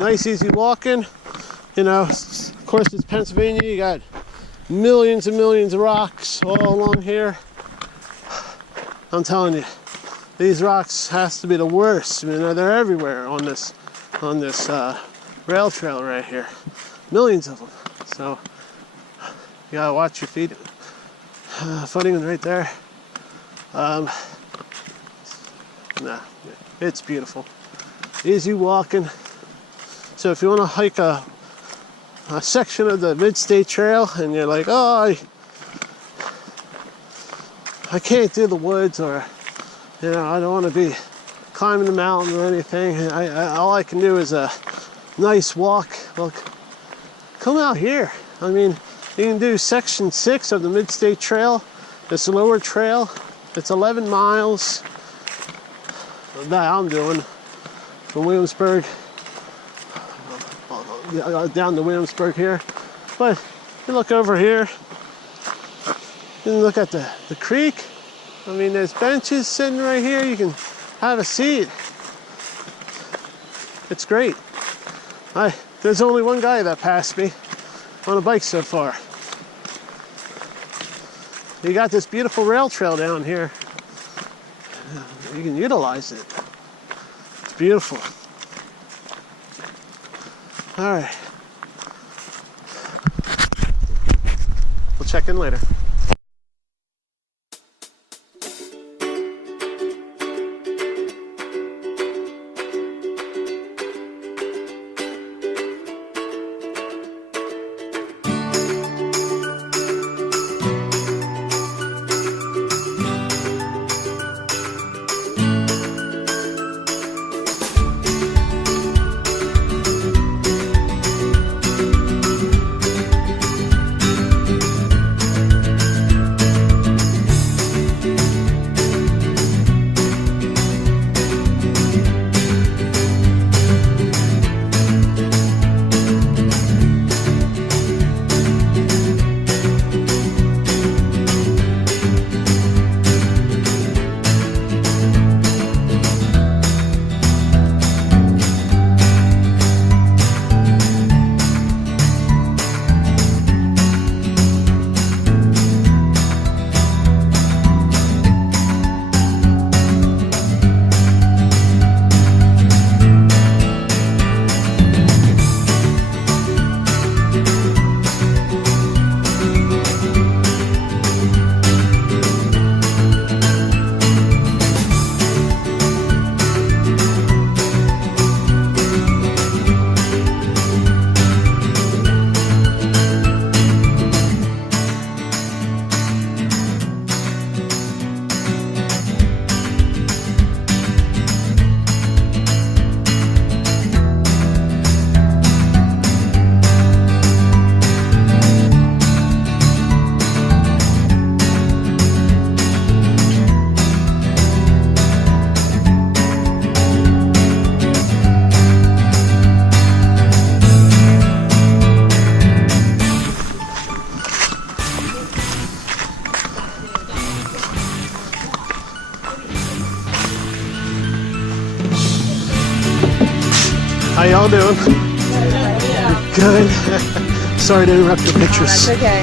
nice easy walking. You know, of course it's Pennsylvania. You got millions and millions of rocks all along here. I'm telling you, these rocks has to be the worst. I mean, they're everywhere on this rail trail right here. Millions of them. So you gotta watch your feet. Footing right there. Nah, it's beautiful. Easy walking. So if you want to hike a section of the Mid-State Trail and you're like, oh, I can't do the woods, or you know, I don't want to be climbing the mountain or anything. All I can do is a nice walk. Well, come out here. I mean, you can do section 6 of the Mid-State Trail. It's a lower trail. It's 11 miles that I'm doing from Williamsburg down to Williamsburg here. But you look over here, you can look at the creek. I mean, there's benches sitting right here. You can have a seat. It's great. There's only one guy that passed me on a bike so far. You got this beautiful rail trail down here. You can utilize it. It's beautiful. All right. We'll check in later. How y'all doing? Good. Sorry to interrupt your pictures. That's okay.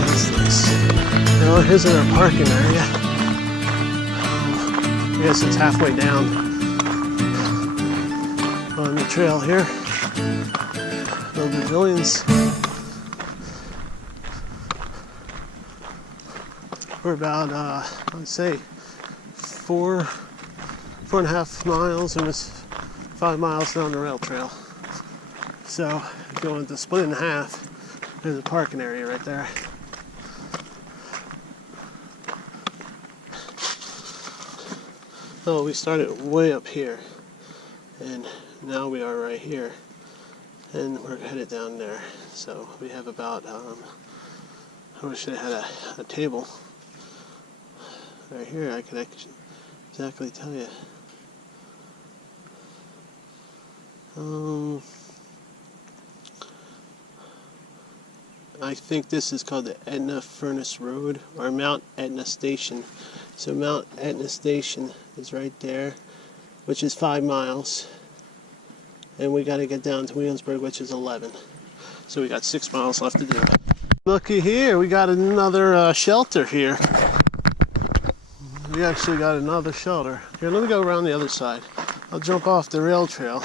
That's nice. Well, here's our parking area. I guess it's halfway down on the trail here. No pavilions. We're about, I'd say, 4.5 miles, almost 5 miles down the rail trail. So if you wanted to split it in half, there's a parking area right there. Oh, we started way up here, and now we are right here, and we're headed down there. So we have about, I wish I had a table. Right here, I can exactly tell you. I think this is called the Etna Furnace Road, or Mount Etna Station. So Mount Etna Station is right there, which is 5 miles. And we got to get down to Williamsburg, which is 11. So we got 6 miles left to do. Looky here, we got another shelter here. We actually got another shelter. Here, let me go around the other side. I'll jump off the rail trail,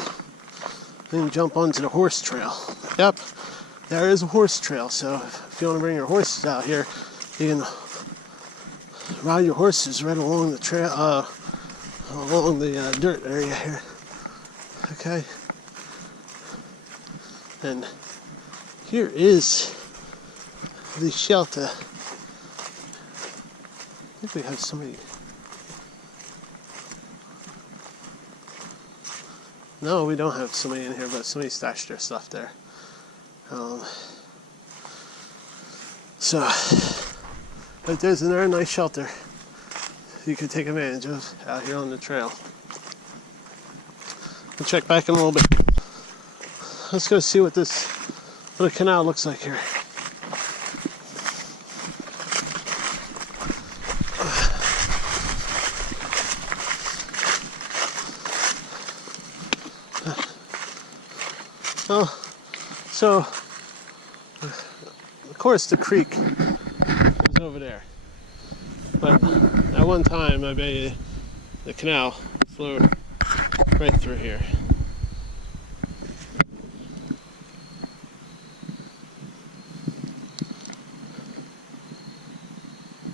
then jump onto the horse trail. Yep, there is a horse trail, so if you want to bring your horses out here, you can ride your horses right along the trail, along the dirt area here. Okay. And here is the shelter. I think we have somebody. No, we don't have somebody in here, but somebody stashed their stuff there. But there's another nice shelter you can take advantage of out here on the trail. We'll check back in a little bit. Let's go see what the canal looks like here. So course the creek is over there. But at one time, I bet you the canal flowed right through here.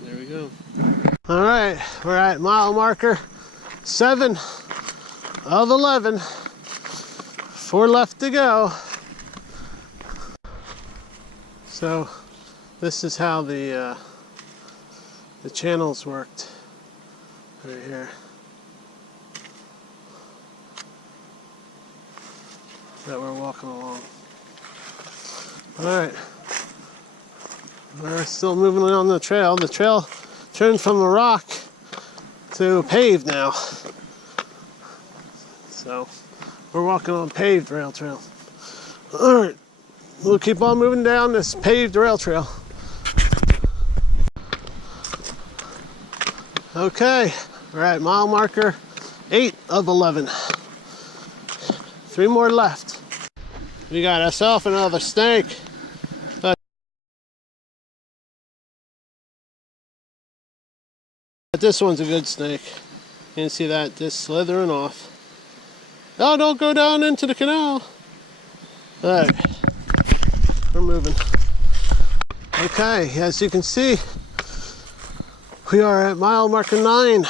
There we go. All right, we're at mile marker 7 of 11. 4 left to go. So this is how the channels worked right here. That we're walking along. All right, we're still moving on the trail. The trail turned from a rock to paved now. So we're walking on paved rail trail. All right, we'll keep on moving down this paved rail trail. Okay, we're at mile marker 8 of 11. 3 more left. We got ourselves another snake. But this one's a good snake. You can see that just slithering off. Oh, don't go down into the canal. All right, we're moving. Okay, as you can see, we are at mile marker 9.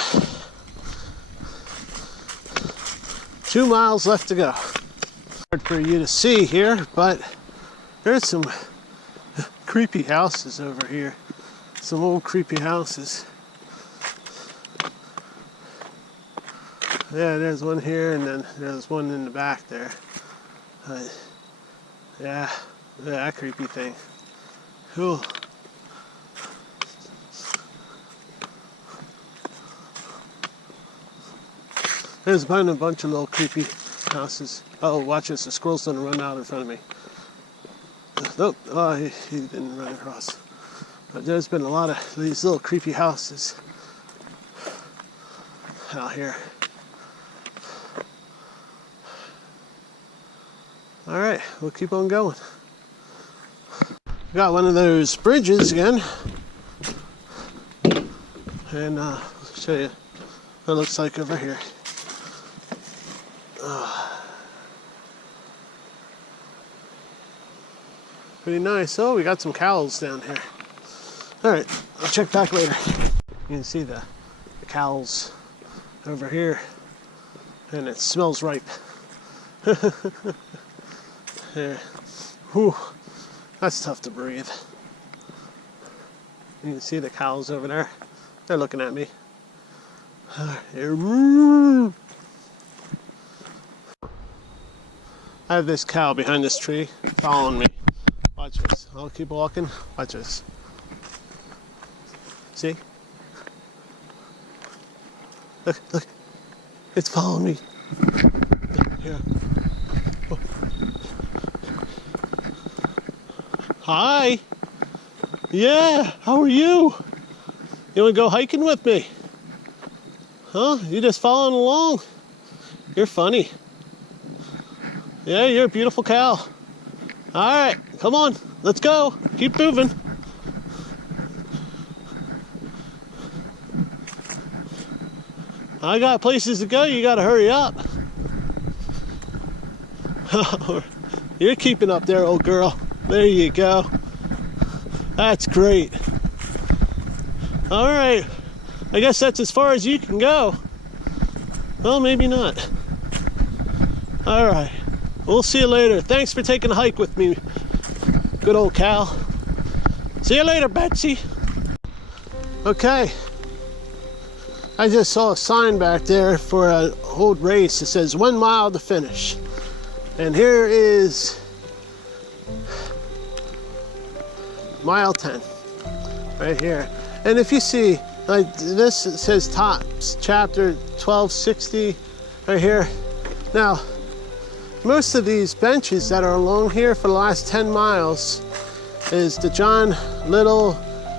2 miles left to go. Hard for you to see here, but there's some creepy houses over here. Some old creepy houses. Yeah, there's one here, and then there's one in the back there. Yeah, that creepy thing. Cool. There's been a bunch of little creepy houses. Oh, watch this, the squirrel's gonna run out in front of me. Nope, oh, he didn't run across. But there's been a lot of these little creepy houses out here. All right, we'll keep on going. Got one of those bridges again. And I'll show you what it looks like over here. Pretty nice. Oh, we got some cows down here. All right, I'll check back later. You can see the cows over here, and it smells ripe. Yeah. Whew, that's tough to breathe. You can see the cows over there. They're looking at me. I have this cow behind this tree following me. Watch this. I'll keep walking. Watch this. See? Look, look. It's following me. Here. Oh. Hi. Yeah, how are you? You want to go hiking with me? Huh? You just following along? You're funny. Yeah, you're a beautiful cow. All right, come on, let's go. Keep moving. I got places to go, you gotta hurry up. You're keeping up there, old girl. There you go. That's great. All right, I guess that's as far as you can go. Well, maybe not. All right, we'll see you later. Thanks for taking a hike with me, good old cow. See you later, Betsy. Okay, I just saw a sign back there for an old race. It says 1 mile to finish. And here is mile 10, right here. And if you see, like this, it says Tops, chapter 1260, right here. Now, most of these benches that are along here for the last 10 miles is the John Little,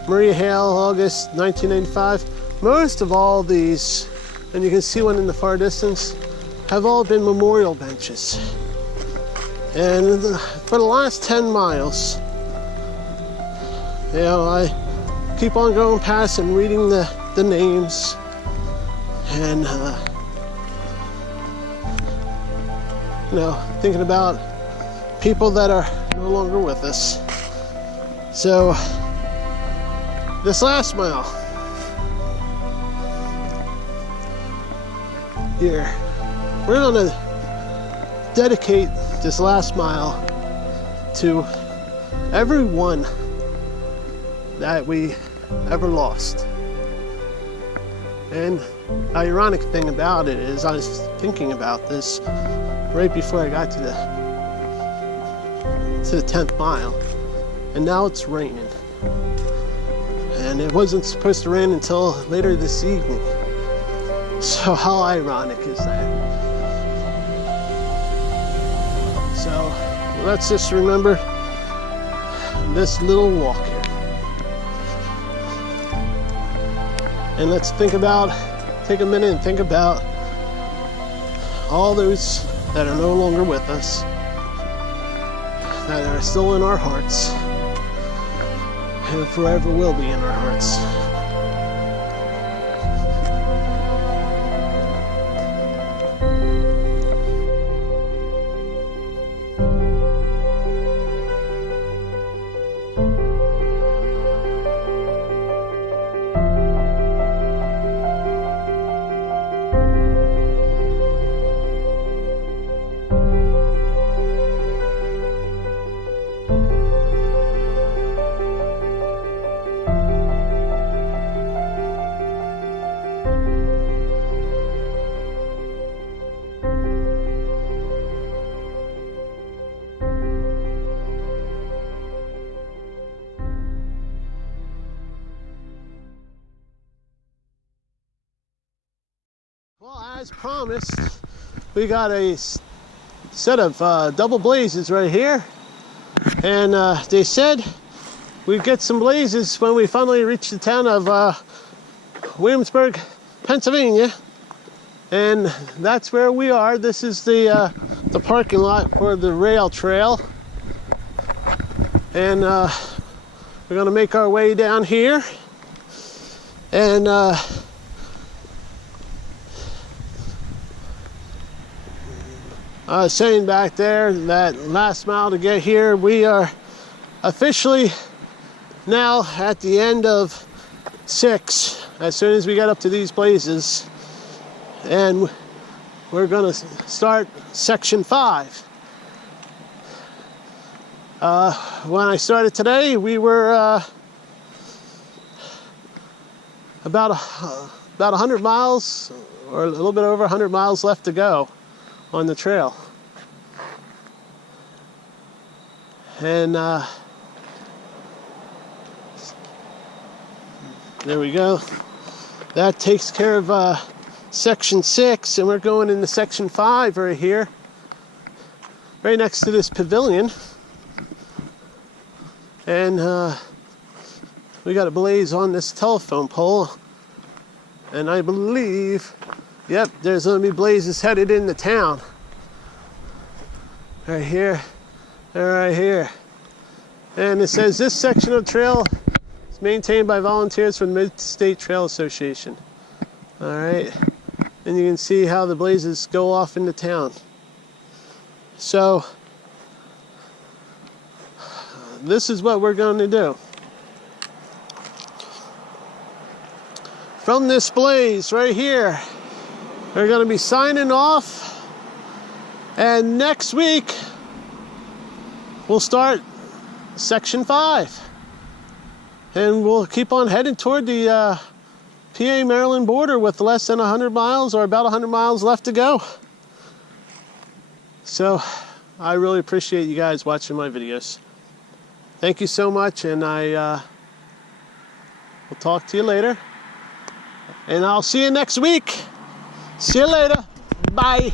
Maria Hale, August 1985. Most of all these, and you can see one in the far distance, have all been memorial benches. And for the last 10 miles, You know, I keep on going past and reading the names, and you know, thinking about people that are no longer with us. So this last mile here, we're gonna dedicate this last mile to everyone that we ever lost. And the ironic thing about it is, I was thinking about this right before I got to the 10th mile, and now it's raining. And it wasn't supposed to rain until later this evening. So how ironic is that? So let's just remember this little walk here. And let's think about, take a minute and think about all those that are no longer with us, that are still in our hearts, and forever will be in our hearts. Well, as promised, we got a set of double blazes right here, and they said we'd get some blazes when we finally reach the town of Williamsburg, Pennsylvania, and that's where we are. This is the parking lot for the rail trail, and we're gonna make our way down here, and I was saying back there, that last mile to get here, we are officially now at the end of 6 as soon as we get up to these blazes, and we're gonna start section 5. When I started today, we were about 100 miles, or a little bit over 100 miles left to go on the trail. And there we go. That takes care of section 6, and we're going into section 5 right here, right next to this pavilion. And we got a blaze on this telephone pole, and I believe, yep, there's going to be blazes headed into town. Right here, and right here. And it says this section of trail is maintained by volunteers from the Mid-State Trail Association. All right, and you can see how the blazes go off into town. So this is what we're going to do. From this blaze right here, we're going to be signing off, and next week we'll start section 5, and we'll keep on heading toward the PA-Maryland border with less than 100 miles, or about 100 miles left to go. So I really appreciate you guys watching my videos. Thank you so much, and I will talk to you later. And I'll see you next week. See you later. Bye.